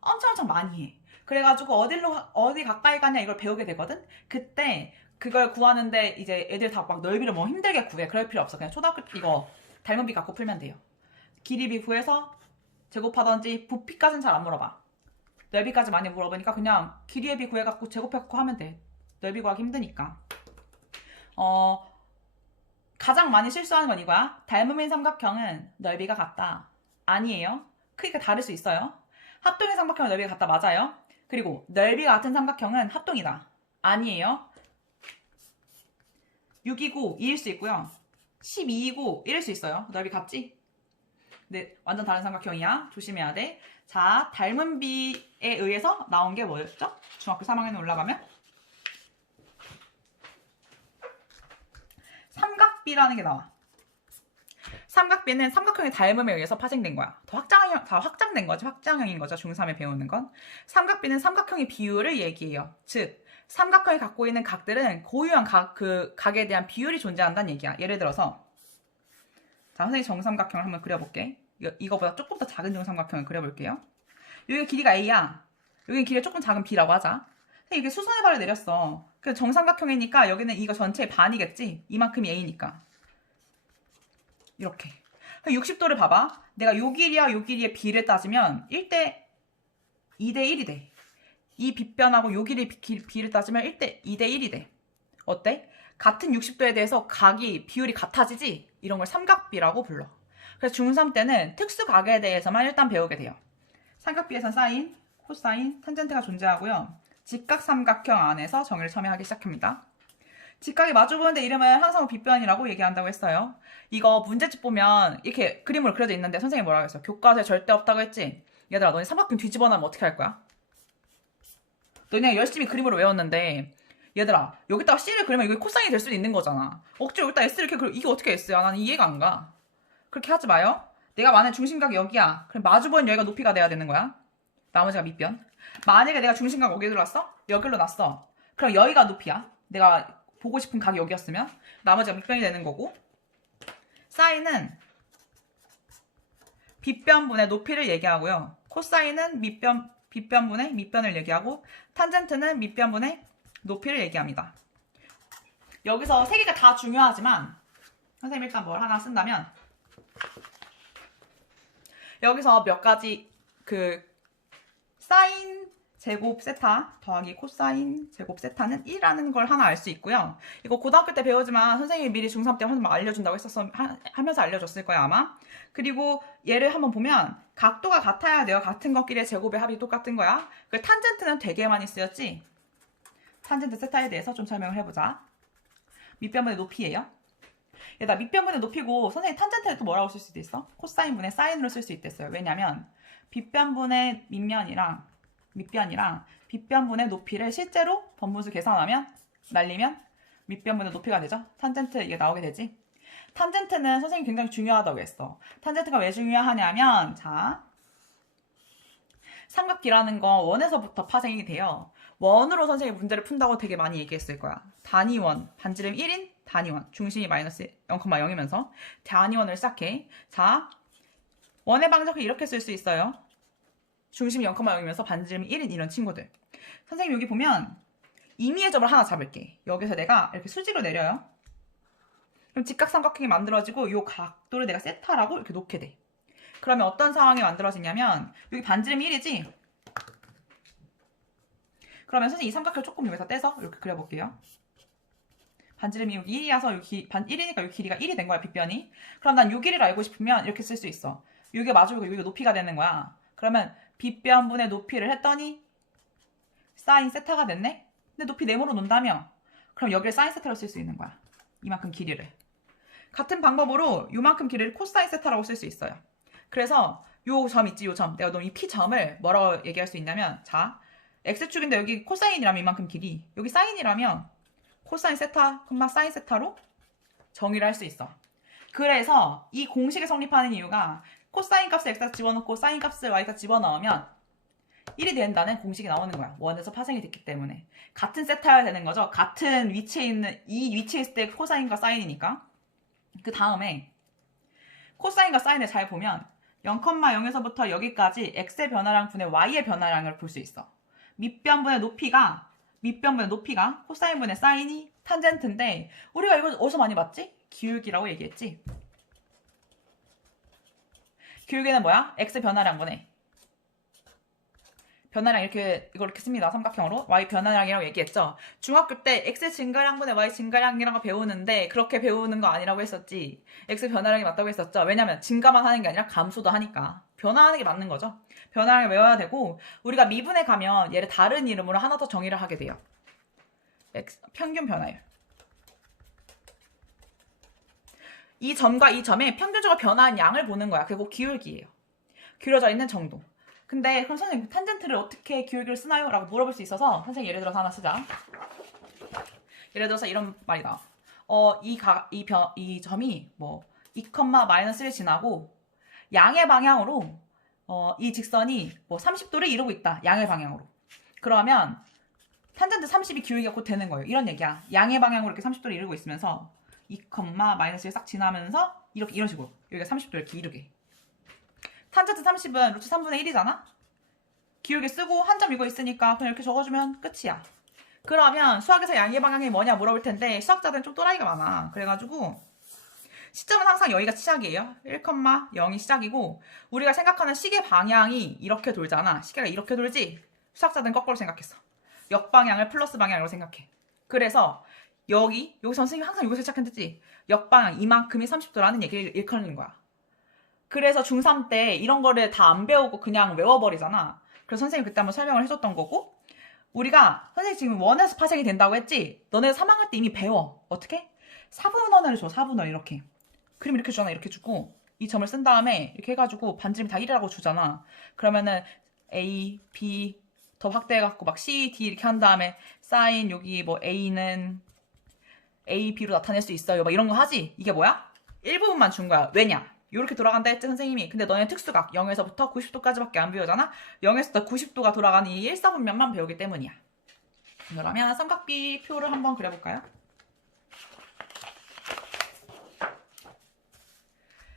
엄청 많이 해. 그래가지고 어디 가까이 가냐 이걸 배우게 되거든? 그때 그걸 구하는데 이제 애들 다 막 넓이를 뭐 힘들게 구해. 그럴 필요 없어. 그냥 초등학교 이거 닮은 B 갖고 풀면 돼요. 길이 B 구해서 제곱하던지 부피까지는 잘 안 물어봐. 넓이까지 많이 물어보니까 그냥 길이의 B 구해갖고 제곱해갖고 하면 돼. 넓이 구하기 힘드니까. 가장 많이 실수하는 건 이거야. 닮음인 삼각형은 넓이가 같다. 아니에요. 크기가 다를 수 있어요. 합동인 삼각형은 넓이가 같다. 맞아요. 그리고 넓이가 같은 삼각형은 합동이다. 아니에요. 6이고 2일 수 있고요. 12이고 1일 수 있어요. 넓이 같지? 네, 완전 다른 삼각형이야. 조심해야 돼. 자, 닮은 B에 의해서 나온 게 뭐였죠? 중학교 3학년 올라가면 삼각비라는 게 나와. 삼각비는 삼각형의 닮음에 의해서 파생된 거야. 다 확장된 거지. 확장형인 거죠. 중3에 배우는 건. 삼각비는 삼각형의 비율을 얘기해요. 즉, 삼각형이 갖고 있는 각들은 고유한 각에 대한 비율이 존재한다는 얘기야. 예를 들어서 자, 선생님 정삼각형을 한번 그려볼게. 이거보다 조금 더 작은 정삼각형을 그려볼게요. 여기 길이가 A야. 여기 길이가 조금 작은 B라고 하자. 이게 수선의 발을 내렸어. 그 정삼각형이니까 여기는 이거 전체의 반이겠지? 이만큼이 A니까. 이렇게. 60도를 봐봐. 내가 요 길이와 요 길이의 B를 따지면 2대 1이 돼. 이 빗변하고 요 길이 B를 따지면 2대 1이 돼. 어때? 같은 60도에 대해서 각이 비율이 같아지지? 이런 걸 삼각비라고 불러. 그래서 중3 때는 특수각에 대해서만 일단 배우게 돼요. 삼각비에선 사인, 코사인, 탄젠트가 존재하고요. 직각삼각형 안에서 정의를 처음에 하기 시작합니다. 직각이 마주보는데 이름을 항상 빗변이라고 얘기한다고 했어요. 이거 문제집 보면 이렇게 그림으로 그려져 있는데 선생님이 뭐라고 했어? 교과서에 절대 없다고 했지? 얘들아, 너네 삼각형 뒤집어 놔면 어떻게 할 거야? 너네 열심히 그림으로 외웠는데 얘들아, 여기다가 C를 그리면 이게 코사인이 될 수도 있는 거잖아. 억지로 여기다 S를 이렇게 이게 어떻게 S야? 나는 이해가 안 가. 그렇게 하지 마요. 내가 만약에 중심각이 여기야. 그럼 마주보는 여기가 높이가 돼야 되는 거야. 나머지가 밑변. 만약에 내가 중심각 여기로 놨어? 여기로 놨어. 그럼 여기가 높이야. 내가 보고 싶은 각이 여기였으면 나머지가 밑변이 되는 거고. 사인은 빗변분의 높이를 얘기하고요. 코사인은 빗변분의 밑변을 얘기하고 탄젠트는 밑변분의 높이를 얘기합니다. 여기서 세 개가 다 중요하지만 선생님 일단 뭘 하나 쓴다면 여기서 몇 가지 사인 제곱 세타 더하기 코사인 제곱 세타는 1이라는 걸 하나 알 수 있고요. 이거 고등학교 때 배우지만 선생님이 미리 중3 때 한번 알려준다고 하면서 알려줬을 거예요 아마. 그리고 얘를 한번 보면 각도가 같아야 돼요. 같은 것끼리의 제곱의 합이 똑같은 거야. 그 탄젠트는 되게 많이 쓰였지. 탄젠트 세타에 대해서 좀 설명을 해보자. 밑변분의 높이예요. 얘다 밑변분의 높이고 선생님 탄젠트를 또 뭐라고 쓸 수도 있어? 코사인분의 사인으로 쓸 수 있댔어요. 왜냐면 빗변분의 밑변이랑 빗변분의 높이를 실제로 번분수 계산하면 날리면 밑변분의 높이가 되죠. 탄젠트 이게 나오게 되지. 탄젠트는 선생님이 굉장히 중요하다고 했어. 탄젠트가 왜 중요하냐면 자 삼각기라는 건 원에서부터 파생이 돼요. 원으로 선생님이 문제를 푼다고 되게 많이 얘기했을 거야. 단위원, 반지름 1인 단위원, 중심이 마이너스 0,0이면서 단위원을 시작해. 자, 원의 방정식을 이렇게 쓸 수 있어요. 중심이 0,0이면서 반지름이 1인 이런 친구들. 선생님 여기 보면 임의의 점을 하나 잡을게. 여기서 내가 이렇게 수직으로 내려요. 그럼 직각삼각형이 만들어지고 이 각도를 내가 세타라고 이렇게 놓게 돼. 그러면 어떤 상황이 만들어지냐면 여기 반지름이 1이지? 그러면 선생님 이 삼각형을 조금 여기서 떼서 이렇게 그려볼게요. 반지름이 여기 1이라서 여기 1이니까 여기 길이가 1이 된 거야, 빗변이. 그럼 난 이 길이를 알고 싶으면 이렇게 쓸 수 있어. 여기가 마주보고 여기가 높이가 되는 거야. 그러면 빗변분의 높이를 했더니 사인 세타가 됐네? 근데 높이 네모로 놓는다며? 그럼 여기를 사인 세타로 쓸 수 있는 거야. 이만큼 길이를. 같은 방법으로 이만큼 길이를 코사인 세타라고 쓸 수 있어요. 그래서 요 점 있지, 요 점. 내가 너무 이 P점을 뭐라고 얘기할 수 있냐면 자, X축인데 여기 코사인이라면 이만큼 길이, 여기 사인이라면 코사인 세타, 사인 세타로 정의를 할 수 있어. 그래서 이 공식이 성립하는 이유가 코사인 값을 X에다 집어넣고 사인 값을 Y에다 집어넣으면 1이 된다는 공식이 나오는 거야. 원에서 파생이 됐기 때문에. 같은 세타여야 되는 거죠. 같은 위치에 있는, 이 위치에 있을 때 코사인과 사인이니까. 그 다음에 코사인과 사인을 잘 보면 0,0에서부터 여기까지 x의 변화량 분의 y의 변화량을 볼 수 있어. 밑변분의 높이가 코사인분의 사인이 탄젠트인데 우리가 이거 어디서 많이 봤지? 기울기라고 얘기했지. 기울기는 뭐야? x 변화량분의 변화량 이걸 이렇게 씁니다. 삼각형으로. y 변화량이라고 얘기했죠. 중학교 때 x 증가량분의 y 증가량이라고 배우는데 그렇게 배우는 거 아니라고 했었지. x 변화량이 맞다고 했었죠. 왜냐면 증가만 하는 게 아니라 감소도 하니까. 변화하는 게 맞는 거죠. 변화량을 외워야 되고 우리가 미분에 가면 얘를 다른 이름으로 하나 더 정의를 하게 돼요. 평균 변화율. 이 점과 이 점의 평균적으로 변화한 양을 보는 거야. 그리고 기울기예요. 기울어져 있는 정도. 근데 그럼 선생님 탄젠트를 어떻게 기울기를 쓰나요? 라고 물어볼 수 있어서 선생님 예를 들어서 하나 쓰자. 예를 들어서 이런 말이 나와. 이 점이 뭐 2,-1을 지나고 양의 방향으로 이 직선이 뭐 30도를 이루고 있다. 양의 방향으로. 그러면 탄젠트 30이 기울기가 곧 되는 거예요. 이런 얘기야. 양의 방향으로 이렇게 30도를 이루고 있으면서 2,-1을 싹 지나면서 이런 식으로 여기가 30도를 이렇게 이루게. 탄젠트 30은 루트 3분의 1이잖아? 기울기 쓰고 한 점 이거 있으니까 그냥 이렇게 적어주면 끝이야. 그러면 수학에서 양의 방향이 뭐냐 물어볼 텐데 수학자들은 좀 또라이가 많아. 그래가지고 시점은 항상 여기가 시작이에요. 1,0이 시작이고 우리가 생각하는 시계 방향이 이렇게 돌잖아. 시계가 이렇게 돌지? 수학자들은 거꾸로 생각했어. 역방향을 플러스 방향으로 생각해. 그래서 여기 선생님이 항상 여기서 시작했지? 역방향 이만큼이 30도라는 얘기를 일컫는 거야. 그래서 중3 때 이런 거를 다 안 배우고 그냥 외워버리잖아. 그래서 선생님이 그때 한번 설명을 해줬던 거고 우리가 선생님 지금 원에서 파생이 된다고 했지? 너네 3학년 때 이미 배워. 어떻게? 4분원을 줘. 4분원 이렇게. 그림 이렇게 주잖아. 이렇게 주고 이 점을 쓴 다음에 이렇게 해가지고 반지름이 다 1이라고 주잖아. 그러면은 A, B 더 확대해갖고 막 C, D 이렇게 한 다음에 사인 여기 뭐 A는 A, B로 나타낼 수 있어요. 막 이런 거 하지? 이게 뭐야? 일부분만 준 거야. 왜냐? 이렇게 돌아간다 했지 선생님이. 근데 너네 특수각 0에서부터 90도까지밖에 안 배우잖아. 0에서부터 90도가 돌아가는 이 1사분면만 배우기 때문이야. 그러면 삼각비 표를 한번 그려볼까요?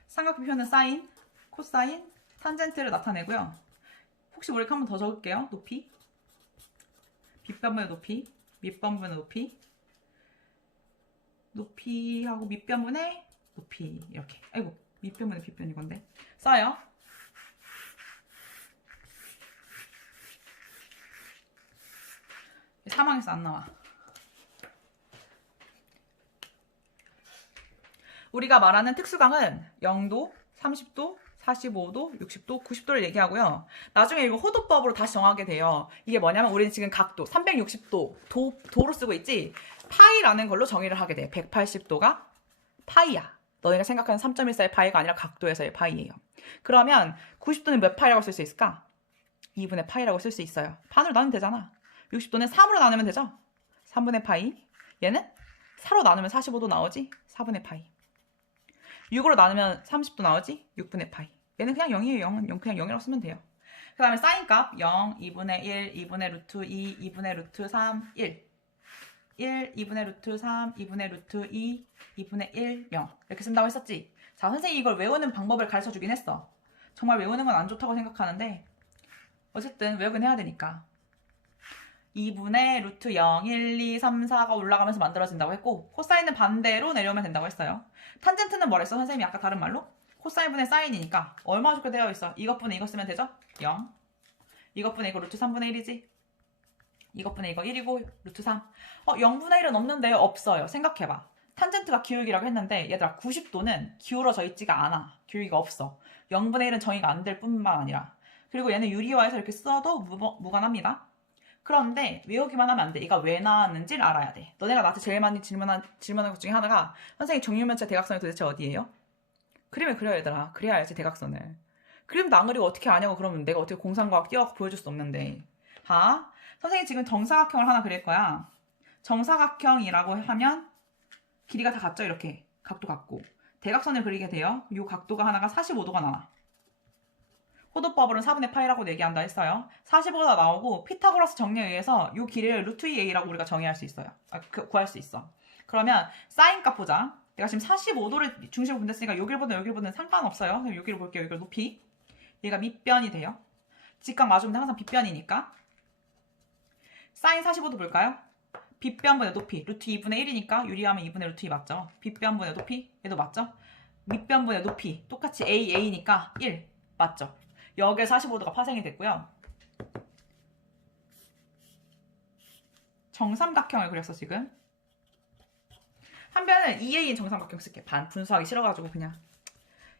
삼각비 표는 사인, 코사인, 탄젠트를 나타내고요. 혹시 모르게 한 번 더 적을게요. 높이, 빗변분의 높이, 밑변분의 높이, 높이하고 밑변분의 높이 이렇게. 아이고 밑변분의 빗변 이건데 써요. 사망에서 안 나와. 우리가 말하는 특수강은 0도, 30도, 45도, 60도, 90도를 얘기하고요. 나중에 이거 호도법으로 다시 정하게 돼요. 이게 뭐냐면 우리는 지금 각도 360도 도로 쓰고 있지. 파이라는 걸로 정의를 하게 돼. 180도가 파이야. 너네가 생각하는 3.14의 파이가 아니라 각도에서의 파이예요. 그러면 90도는 몇 파이라고 쓸 수 있을까? 2분의 파이라고 쓸 수 있어요. 반으로 나누면 되잖아. 60도는 3으로 나누면 되죠? 3분의 파이. 얘는 4로 나누면 45도 나오지? 4분의 파이. 6으로 나누면 30도 나오지? 6분의 파이. 얘는 그냥 0이에요. 0은 그냥 0이라고 쓰면 돼요. 그 다음에 사인값 0, 2분의 1, 2분의 루트 2, 2분의 루트 3, 1. 1, 2분의 루트 3, 2분의 루트 2, 2분의 1, 0. 이렇게 쓴다고 했었지? 자, 선생님이 이걸 외우는 방법을 가르쳐 주긴 했어. 정말 외우는 건 안 좋다고 생각하는데 어쨌든 외우긴 해야 되니까. 2분의 루트 0, 1, 2, 3, 4가 올라가면서 만들어진다고 했고 코사인은 반대로 내려오면 된다고 했어요. 탄젠트는 뭐랬어? 선생님이 아까 다른 말로? 코사인분의 사인이니까 얼마 좋게 되어 있어? 이것분의 이거 쓰면 되죠? 0. 이것분의 이거 루트 3분의 1이지? 이것분의 이거 1이고 루트 3. 0분의 1은 없는데요? 없어요. 생각해봐. 탄젠트가 기울기라고 했는데 얘들아 90도는 기울어져 있지가 않아. 기울기가 없어. 0분의 1은 정의가 안 될 뿐만 아니라 그리고 얘는 유리화해서 이렇게 써도 무관합니다. 그런데 외우기만 하면 안 돼. 얘가 왜 나왔는지를 알아야 돼. 너네가 나한테 제일 많이 질문하는 것 중에 하나가 선생님 정육면체 대각선이 도대체 어디예요? 그림을 그려야 얘들아. 그래야 알지 대각선을. 그림도 안 그리고 어떻게 아냐고 그러면 내가 어떻게 공상과학 띄워갖고 보여줄 수 없는데. 봐. 선생님 지금 정사각형을 하나 그릴 거야. 정사각형이라고 하면 길이가 다 같죠? 이렇게. 각도 같고. 대각선을 그리게 돼요. 이 각도가 하나가 45도가 나와. 호도법으로는 4분의 파이라고 얘기한다 했어요. 45가 나오고 피타고라스 정리에 의해서 이 길이를 루트 2a라고 우리가 정의할 수 있어요. 구할 수 있어. 그러면 사인값 보자. 내가 지금 45도를 중심으로 분했으니까 여기보다는 상관없어요. 그럼 여기를 볼게요. 여기를 높이. 얘가 밑변이 돼요. 직각 맞으면 항상 빗변이니까. 사인 45도 볼까요? 빗변분의 높이. 루트 2분의 1이니까 유리하면 2분의 루트 2 맞죠? 빗변분의 높이. 얘도 맞죠? 밑변분의 높이. 똑같이 a니까 1 맞죠? 여기에 45도가 파생이 됐고요. 정삼각형을 그렸어 지금. 한 변은 2a인 정삼각형 쓸게. 반 분수하기 싫어가지고 그냥.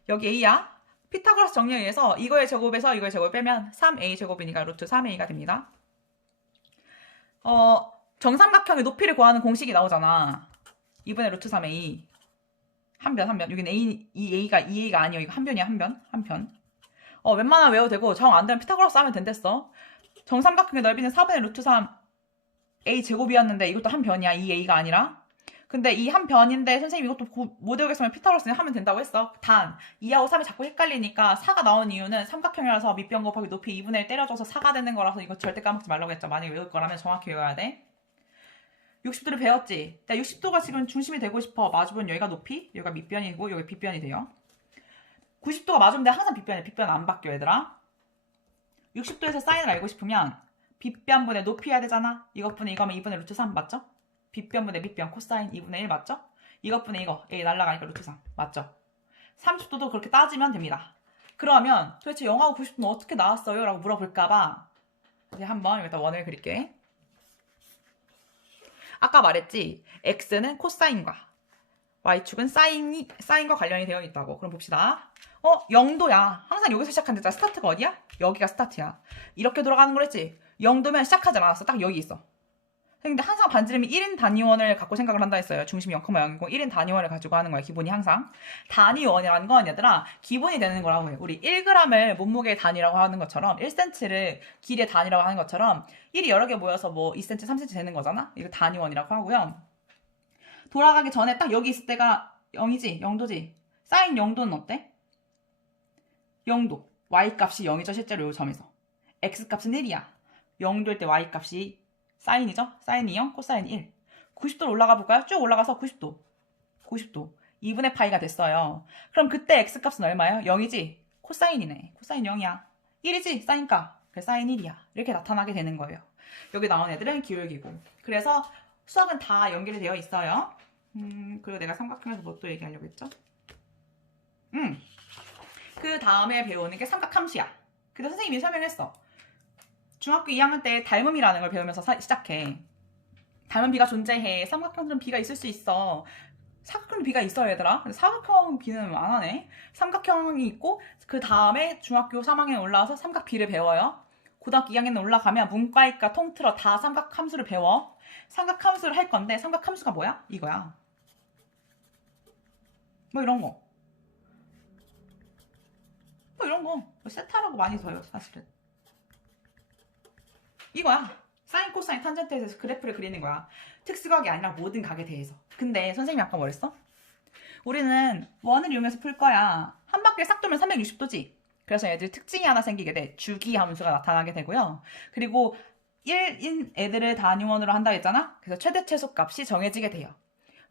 여기 a야. 피타고라스 정리에 의해서 이거의 제곱에서 이거의 제곱을 빼면 3a 제곱이니까 루트 3a가 됩니다. 정삼각형의 높이를 구하는 공식이 나오잖아. 2분의 루트 3a. 한 변. 여기는 a가 아니에요. 이거 한 변이야. 한 변. 웬만하면 외워도 되고 정 안 되면 피타고라스 하면 된댔어. 정삼각형의 넓이는 4분의 루트 3 a 제곱이었는데 이것도 한 변이야. 이 a가 아니라. 근데 이 한 변인데 선생님 이것도 못 외우겠으면 피타고라스 하면 된다고 했어. 단 2하고 3이 자꾸 헷갈리니까 4가 나온 이유는 삼각형이라서 밑변 곱하기 높이 2분의 1 때려줘서 4가 되는 거라서 이거 절대 까먹지 말라고 했죠. 만약에 외울 거라면 정확히 외워야 돼. 60도를 배웠지? 나 60도가 지금 중심이 되고 싶어. 마주보면 여기가 높이, 여기가 밑변이고 여기 빗변이 돼요. 90도가 맞으면 돼. 항상 빗변이야. 빗변 안 바뀌어 얘들아. 60도에서 사인을 알고 싶으면 빗변분의 높이 해야 되잖아. 이것분의 이거면 2분의 루트 3 맞죠? 빗변분의 밑변 코사인 2분의 1 맞죠? 이것분의 이거 a 날라가니까 루트 3 맞죠? 30도도 그렇게 따지면 됩니다. 그러면 도대체 0하고 90도는 어떻게 나왔어요? 라고 물어볼까봐 이제 한번 여기다 원을 그릴게. 아까 말했지? x는 코사인과 y축은 사인과 관련이 되어 있다고. 그럼 봅시다. 0도야. 항상 여기서 시작한다. 스타트가 어디야? 여기가 스타트야. 이렇게 돌아가는 거랬지? 0도면 시작하지 않았어. 딱 여기 있어. 근데 항상 반지름이 1인 단위원을 갖고 생각을 한다 했어요. 중심이 0,0이고 1인 단위원을 가지고 하는 거야. 기본이 항상. 단위원이라는 건 얘들아 기본이 되는 거라고 해요. 우리 1g을 몸무게의 단위라고 하는 것처럼 1cm를 길이의 단위라고 하는 것처럼 1이 여러 개 모여서 뭐 2cm, 3cm 되는 거잖아. 이거 단위원이라고 하고요. 돌아가기 전에 딱 여기 있을 때가 0이지? 0도지? 사인 0도는 어때? 0도. y값이 0이죠. 실제로 이 점에서. x값은 1이야. 0도일 때 y값이 사인이죠? 사인이 0, 코사인이 1. 90도로 올라가 볼까요? 쭉 올라가서 90도. 2분의 파이가 됐어요. 그럼 그때 x값은 얼마예요? 0이지? 코사인이네. 코사인 0이야. 1이지? 사인값. 그래서 사인 1이야. 이렇게 나타나게 되는 거예요. 여기 나온 애들은 기울기고. 그래서 수학은 다 연결이 되어 있어요. 그리고 내가 삼각형에서 뭐 또 얘기하려고 했죠? 그 다음에 배우는 게 삼각함수야. 그래서 선생님이 설명했어. 중학교 2학년 때 닮음이라는 걸 배우면서 시작해. 닮은 비가 존재해. 삼각형들은 비가 있을 수 있어. 사각형 비가 있어요 얘들아. 근데 사각형 비는 안 하네. 삼각형이 있고 그 다음에 중학교 3학년 올라와서 삼각비를 배워요. 고등학교 2학년 올라가면 문과이과 통틀어 다 삼각함수를 배워. 삼각함수를 할 건데 삼각함수가 뭐야? 이거야. 뭐 이런 거. 뭐 이런 거. 뭐 세타라고 많이 써요, 사실은. 이거야. 사인, 코사인, 탄젠트에 대해서 그래프를 그리는 거야. 특수각이 아니라 모든 각에 대해서. 근데 선생님이 아까 뭐랬어? 우리는 원을 이용해서 풀 거야. 한 바퀴를 싹 돌면 360도지. 그래서 얘들 특징이 하나 생기게 돼. 주기 함수가 나타나게 되고요. 그리고 1인 애들을 단위원으로 한다 했잖아. 그래서 최대 최소값이 정해지게 돼요.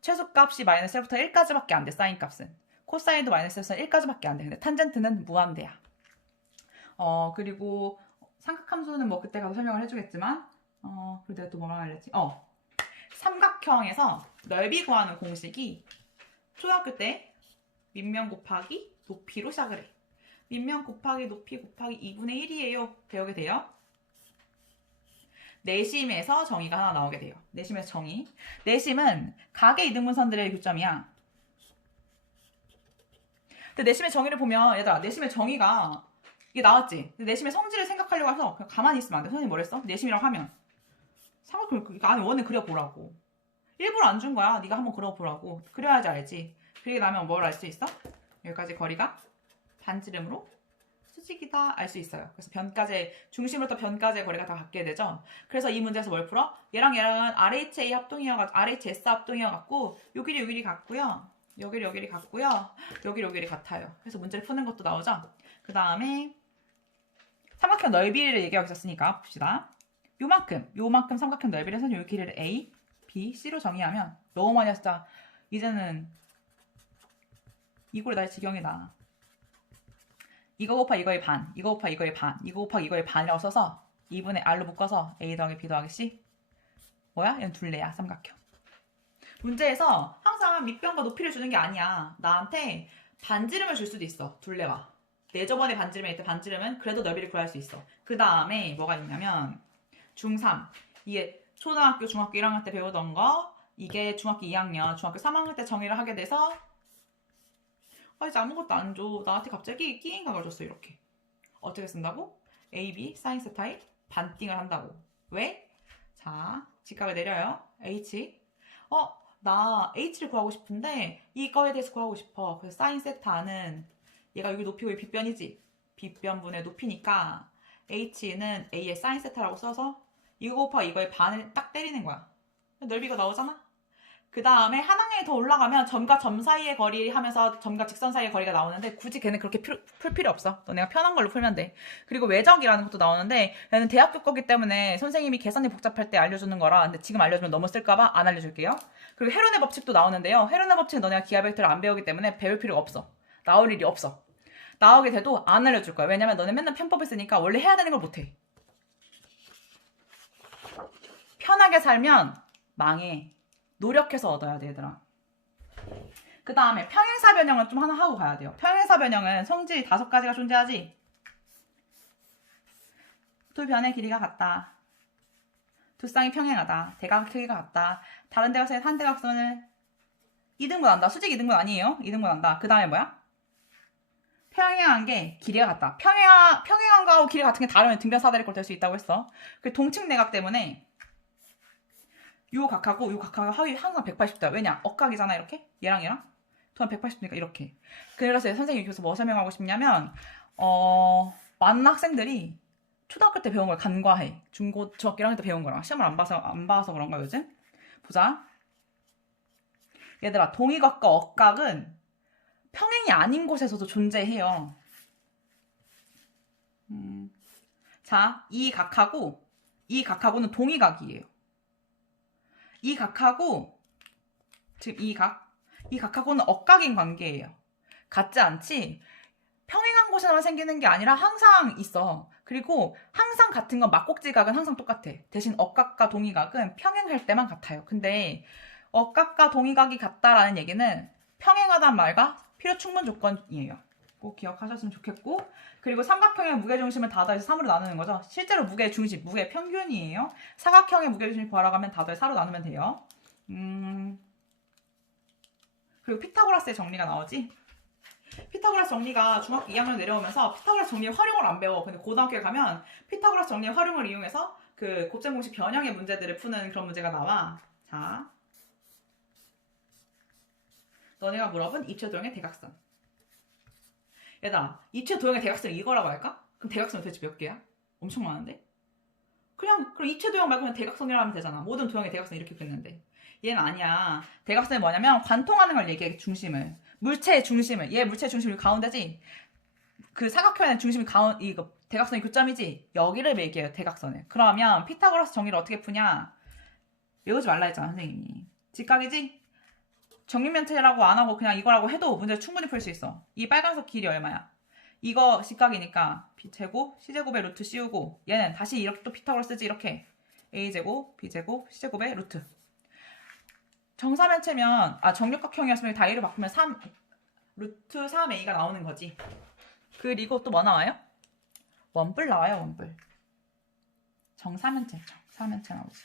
최소값이 마이너스 1부터 1까지밖에 안 돼. 사인 값은. 코사인도 마이너스 1에서 1까지밖에 안 돼. 근데 탄젠트는 무한대야. 그리고 삼각함수는 뭐 그때 가서 설명을 해주겠지만 그리고 내가 또 뭐라 하려지? 삼각형에서 넓이 구하는 공식이 초등학교 때 밑면 곱하기 높이로 시작을 해. 밑면 곱하기 높이 곱하기 2분의 1이에요. 배우게 돼요. 내심에서 정의가 하나 나오게 돼요. 내심에서 정의. 내심은 각의 이등분선들의 교점이야. 근데 내심의 정의를 보면 얘들아, 내심의 정의가 이게 나왔지? 내심의 성질을 생각하려고 해서 그냥 가만히 있으면 안 돼. 선생님 뭐랬어? 내심이라고 하면 삼각형 안에 원을 그려보라고. 일부러 안 준 거야. 네가 한번 그려보라고. 그려야지 알지. 그리고 나면 뭘 알 수 있어? 여기까지 거리가 반지름으로 수직이다 알 수 있어요. 그래서 변까지 중심부터 변까지의 거리가 다 같게 되죠. 그래서 이 문제에서 뭘 풀어? 얘랑 얘랑은 RHA 합동이어가지고 RHS 합동이어갖고 요 길이 같고요. 요 길이 같고요. 요 길이 같아요. 그래서 문제를 푸는 것도 나오죠. 그 다음에 삼각형 넓이를 얘기하고 있었으니까 봅시다. 요만큼 삼각형 넓이를 해서 요 길이를 A, B, C로 정의하면 너무 많이 했다. 이제는 이꼴 날 지경이다. 이거 곱하 이거의 반, 이거 곱하 이거의 반, 이거 곱하 이거의 반이라고 써서 2분의 R로 묶어서 A 더하기 B 더하기 C. 뭐야? 얘는 둘레야, 삼각형. 문제에서 항상 밑변과 높이를 주는 게 아니야. 나한테 반지름을 줄 수도 있어. 둘레와. 내 저번에 반지름에 있던 반지름은 그래도 넓이를 구할 수 있어. 그 다음에 뭐가 있냐면 중3. 이게 초등학교, 중학교 1학년 때 배우던 거. 이게 중학교 2학년, 중학교 3학년 때 정의를 하게 돼서 이제 아무것도 안 줘. 나한테 갑자기 끼인각을 줬어. 이렇게. 어떻게 쓴다고? AB 사인 세타에 반띵을 한다고. 왜? 자, 직각을 내려요. H. 나 H를 구하고 싶은데 이거에 대해서 구하고 싶어. 그래서 사인 세타는 얘가 여기 높이고 이 빗변이지. 빗변분의 높이니까 H는 A의 사인 세타라고 써서 이거 곱하 이거의 반을 딱 때리는 거야. 넓이가 나오잖아. 그 다음에 한 항에 더 올라가면 점과 점 사이의 거리 하면서 점과 직선 사이의 거리가 나오는데 굳이 걔는 그렇게 풀 필요 없어. 너네가 편한 걸로 풀면 돼. 그리고 외적이라는 것도 나오는데 얘는 대학교 거기 때문에 선생님이 계산이 복잡할 때 알려주는 거라. 근데 지금 알려주면 너무 쓸까봐 안 알려줄게요. 그리고 헤론의 법칙도 나오는데요. 헤론의 법칙은 너네가 기하 벡터를 안 배우기 때문에 배울 필요가 없어. 나올 일이 없어. 나오게 돼도 안 알려줄 거야. 왜냐면 너네 맨날 편법을 쓰니까 원래 해야 되는 걸 못해. 편하게 살면 망해. 노력해서 얻어야 돼, 얘들아. 그 다음에 평행사 변형을 좀 하나 하고 가야 돼요. 평행사 변형은 성질이 5가지가 존재하지. 두 변의 길이가 같다. 두 쌍이 평행하다. 대각 크기가 같다. 다른 대각선의 한 대각선을 2등분 한다. 수직 2등분 아니에요. 2등분 한다. 그 다음에 뭐야? 평행한 게 길이가 같다. 평행한 거하고 길이가 같은 게 다르면 등변 사다리꼴 될 수 있다고 했어. 그 동측내각 때문에 요 각하고 요 각하가 항상 180도야. 왜냐? 억각이잖아, 이렇게. 얘랑 또한 180도니까 이렇게. 그래서 선생님이 여기서 뭐 설명하고 싶냐면 많은 학생들이 초등학교 때 배운 걸 간과해. 중학교 1학년 때 배운 거랑 시험을 안 봐서 그런가 요즘? 보자. 얘들아, 동의각과 억각은 평행이 아닌 곳에서도 존재해요. 자, 이 각하고는 동의각이에요. 이 각하고 지금 이 각하고는 억각인 관계예요. 같지 않지? 평행한 곳에만 생기는 게 아니라 항상 있어. 그리고 항상 같은 건 막곡지각은 항상 똑같아. 대신 억각과 동의각은 평행할 때만 같아요. 근데 억각과 동의각이 같다라는 얘기는 평행하다는 말과 필요 충분 조건이에요. 꼭 기억하셨으면 좋겠고, 그리고 삼각형의 무게중심을 다 더해서 3으로 나누는 거죠. 실제로 무게중심, 무게 평균이에요. 사각형의 무게중심 구하라고 하면 다 더해서 4로 나누면 돼요. 그리고 피타고라스의 정리가 나오지. 피타고라스 정리가 중학교 2학년 내려오면서 피타고라스 정리의 활용을 안 배워. 근데 고등학교에 가면 피타고라스 정리의 활용을 이용해서 그 곱셈 공식 변형의 문제들을 푸는 그런 문제가 나와. 자, 너네가 물어본 입체 도형의 대각선. 얘들아, 입체 도형의 대각선 이거라고 할까? 그럼 대각선이 도대체 몇 개야? 엄청 많은데? 그럼 입체 도형 말고 그냥 대각선이라고 하면 되잖아. 모든 도형의 대각선 이렇게 됐는데. 얘는 아니야. 대각선이 뭐냐면 관통하는 걸 얘기해. 중심을. 물체의 중심을. 얘 물체의 중심이 가운데지. 그 사각형의 중심이 이거 대각선이 교점이지. 여기를 얘기해요. 대각선을. 그러면 피타고라스 정의를 어떻게 푸냐? 외우지 말라 했잖아 선생님이. 직각이지? 정육면체라고 안 하고 그냥 이거라고 해도 문제를 충분히 풀 수 있어. 이 빨간색 길이 얼마야? 이거 직각이니까 b제곱 c제곱의 루트 씌우고 얘는 다시 이렇게 또 피타고라스 쓰지. 이렇게 a제곱 b제곱 c제곱의 루트. 정사면체면 정육각형이었으면 다 a로 바꾸면 3 루트 3a가 나오는 거지. 그리고 또 뭐 나와요? 원뿔 나와요. 원뿔. 정사면체 나오지.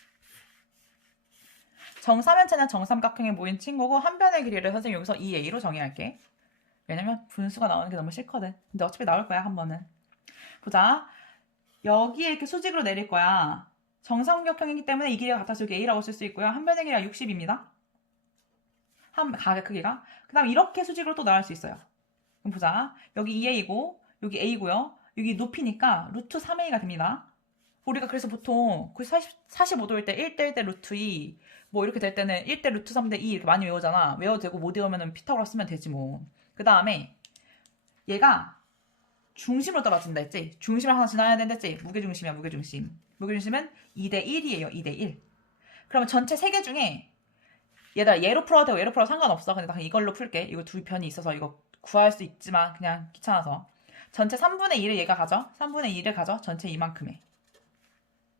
정사면체는 정삼각형에 모인 친구고 한 변의 길이를 선생님 여기서 2a로 정의할게. 왜냐면 분수가 나오는 게 너무 싫거든. 근데 어차피 나올 거야 한 번은. 보자. 여기에 이렇게 수직으로 내릴 거야. 정삼각형이기 때문에 이 길이가 같아서 여기 a라고 쓸 수 있고요. 한 변의 길이가 60입니다. 가게 크기가. 그 다음 이렇게 수직으로 또 나올 수 있어요. 그럼 보자. 여기 2a고 여기 a고요. 여기 높이니까 루트 3a가 됩니다. 우리가 그래서 보통 45도일 때 1대 1대 루트 2 뭐 이렇게 될 때는 1대 루트 3대 2 이렇게 많이 외우잖아. 외워도 되고 못 외우면 피타고라스 쓰면 되지 뭐. 그 다음에 얘가 중심으로 떨어진다 했지? 중심을 하나 지나야 된다 했지? 무게중심이야 무게중심. 무게중심은 2대 1이에요. 2대 1. 그러면 전체 3개 중에 얘로 풀어도 되고 얘로 풀어도 상관없어. 근데 나 이걸로 풀게. 이거 두 변이 있어서 이거 구할 수 있지만 그냥 귀찮아서. 전체 3분의 1을 얘가 가져. 3분의 1을 가져. 전체 이만큼에.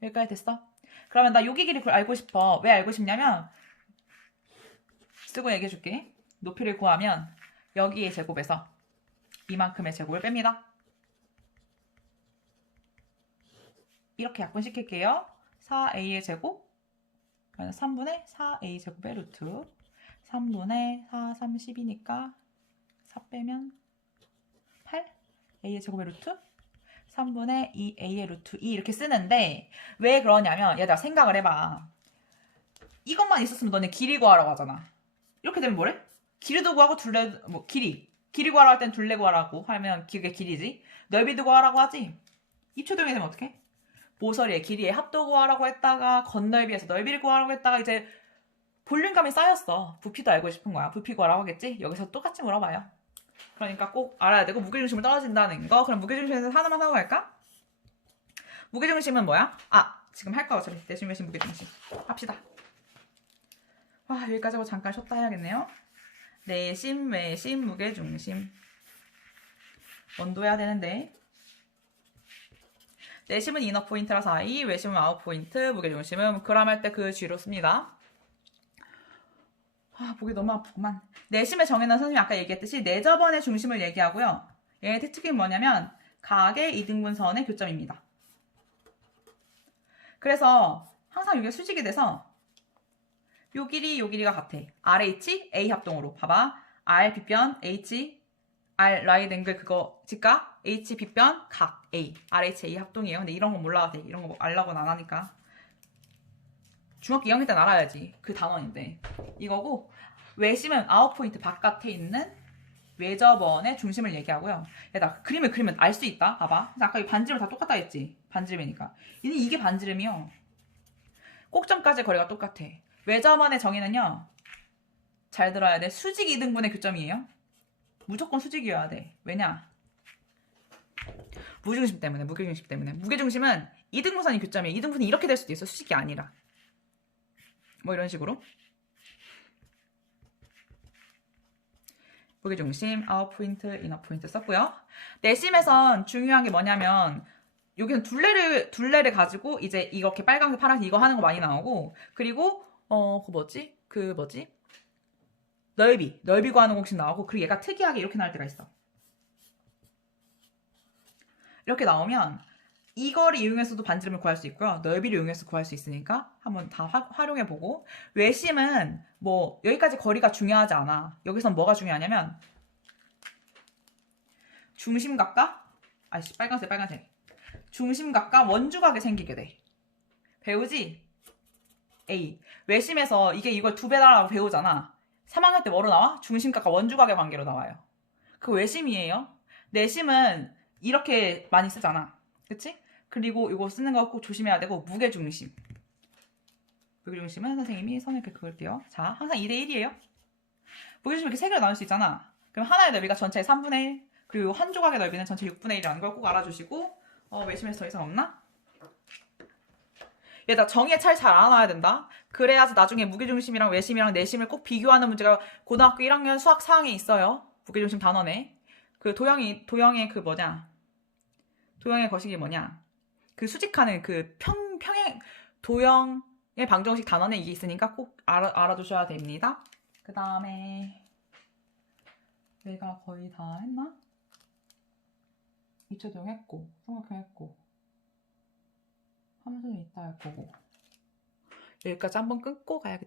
여기까지 됐어? 그러면 나 여기 길이 알고 싶어. 왜 알고 싶냐면 쓰고 얘기해 줄게. 높이를 구하면 여기의 제곱에서 이만큼의 제곱을 뺍니다. 이렇게 약분시킬게요. 4a의 제곱 3분의 4a 제곱의 루트 3분의 4, 30이니까 4 빼면 8 a의 제곱의 루트 3분의 2a의 루트 2 이렇게 쓰는데 왜 그러냐면 얘들아 생각을 해봐. 이것만 있었으면 너네 길이 구하라고 하잖아. 이렇게 되면 뭐래? 길이도 구하고 둘레 길이 구하라고 할 땐 둘레 구하라고 하면 그게 길이지. 넓이도 구하라고 하지. 입체도형이 되면 어떡해? 모서리의 길이의 합도 구하라고 했다가 건널비에서 넓이를 구하라고 했다가 이제 볼륨감이 쌓였어. 부피도 알고 싶은 거야. 부피 구하라고 하겠지? 여기서 똑같이 물어봐요. 그러니까 꼭 알아야 되고 무게중심을 떨어진다는 거. 그럼 무게중심에서 하나만 하고 갈까? 무게중심은 뭐야? 지금 할 거 어차피 내심 외심 무게중심 합시다. 여기까지 하고 잠깐 쉬었다 해야겠네요. 내심 외심 무게중심 원도 해야 되는데 내심은 이너 포인트라서 I, 외심은 아웃 포인트, 무게중심은 그람 할 때 그 G로 씁니다. 목이 너무 아프구만. 내심의 정의는 선생님이 아까 얘기했듯이 내저번의 중심을 얘기하고요. 얘의 특징이 뭐냐면 각의 이등분선의 교점입니다. 그래서 항상 이게 수직이 돼서 요 길이가 같아. RH, A 합동으로. 봐봐. R 빗변, H, R 라이트 앵글 그거 직각, H 빗변, 각 A. RH, A 합동이에요. 근데 이런 거 몰라도 돼. 이런 거 알라고는 안 하니까. 중학교 2학년 때 알아야지. 그 단원인데. 이거고 외심은 아웃포인트 바깥에 있는 외접원의 중심을 얘기하고요. 얘다 그림을 그리면 알 수 있다. 봐봐. 아까 이 반지름 다 똑같다 했지. 반지름이니까. 이게 반지름이요. 꼭점까지 거리가 똑같아. 외접원의 정의는요. 잘 들어야 돼. 수직 2등분의 교점이에요. 무조건 수직이어야 돼. 왜냐? 무게중심 때문에. 무게중심은 2등분선이 교점이에요. 2등분이 이렇게 될 수도 있어. 수직이 아니라. 뭐 이런 식으로. 무게중심, 아웃포인트, 이너포인트 썼고요. 내심에선 중요한 게 뭐냐면 여기는 둘레를 가지고 이제 이렇게 빨간색, 파란색 이거 하는 거 많이 나오고 그리고 넓이 구하는 공식 나오고 그리고 얘가 특이하게 이렇게 나올 때가 있어. 이렇게 나오면 이거를 이용해서도 반지름을 구할 수 있고요. 넓이를 이용해서 구할 수 있으니까 한번 다 활용해보고 외심은 뭐 여기까지 거리가 중요하지 않아. 여기선 뭐가 중요하냐면 중심각과 빨간색 중심각과 원주각이 생기게 돼. 배우지? A. 외심에서 이걸 두 배다라고 배우잖아. 3학년 때 뭐로 나와? 중심각과 원주각의 관계로 나와요. 그 외심이에요. 내심은 이렇게 많이 쓰잖아. 그치? 그리고 이거 쓰는 거 꼭 조심해야 되고, 무게중심. 무게중심은 선생님이 선을 이렇게 그을게요. 자, 항상 2대1이에요. 무게중심 이렇게 3개로 나눌 수 있잖아. 그럼 하나의 넓이가 전체의 3분의 1, 그리고 한 조각의 넓이는 전체 6분의 1이라는 걸 꼭 알아주시고, 외심에서 더 이상 없나? 얘들아, 정의의 차이 잘 알아놔야 된다. 그래야지 나중에 무게중심이랑 외심이랑 내심을 꼭 비교하는 문제가 고등학교 1학년 수학 4항에 있어요. 무게중심 단원에. 그 도형의 그 뭐냐. 도형의 거식이 뭐냐. 그 수직하는 그 평행, 도형의 방정식 단원에 이게 있으니까 꼭 알아두셔야 됩니다. 그 다음에 내가 거의 다 했나? 2차 도형 했고, 삼각형 했고, 함수는 이따 할 거고. 여기까지 한번 끊고 가야겠다.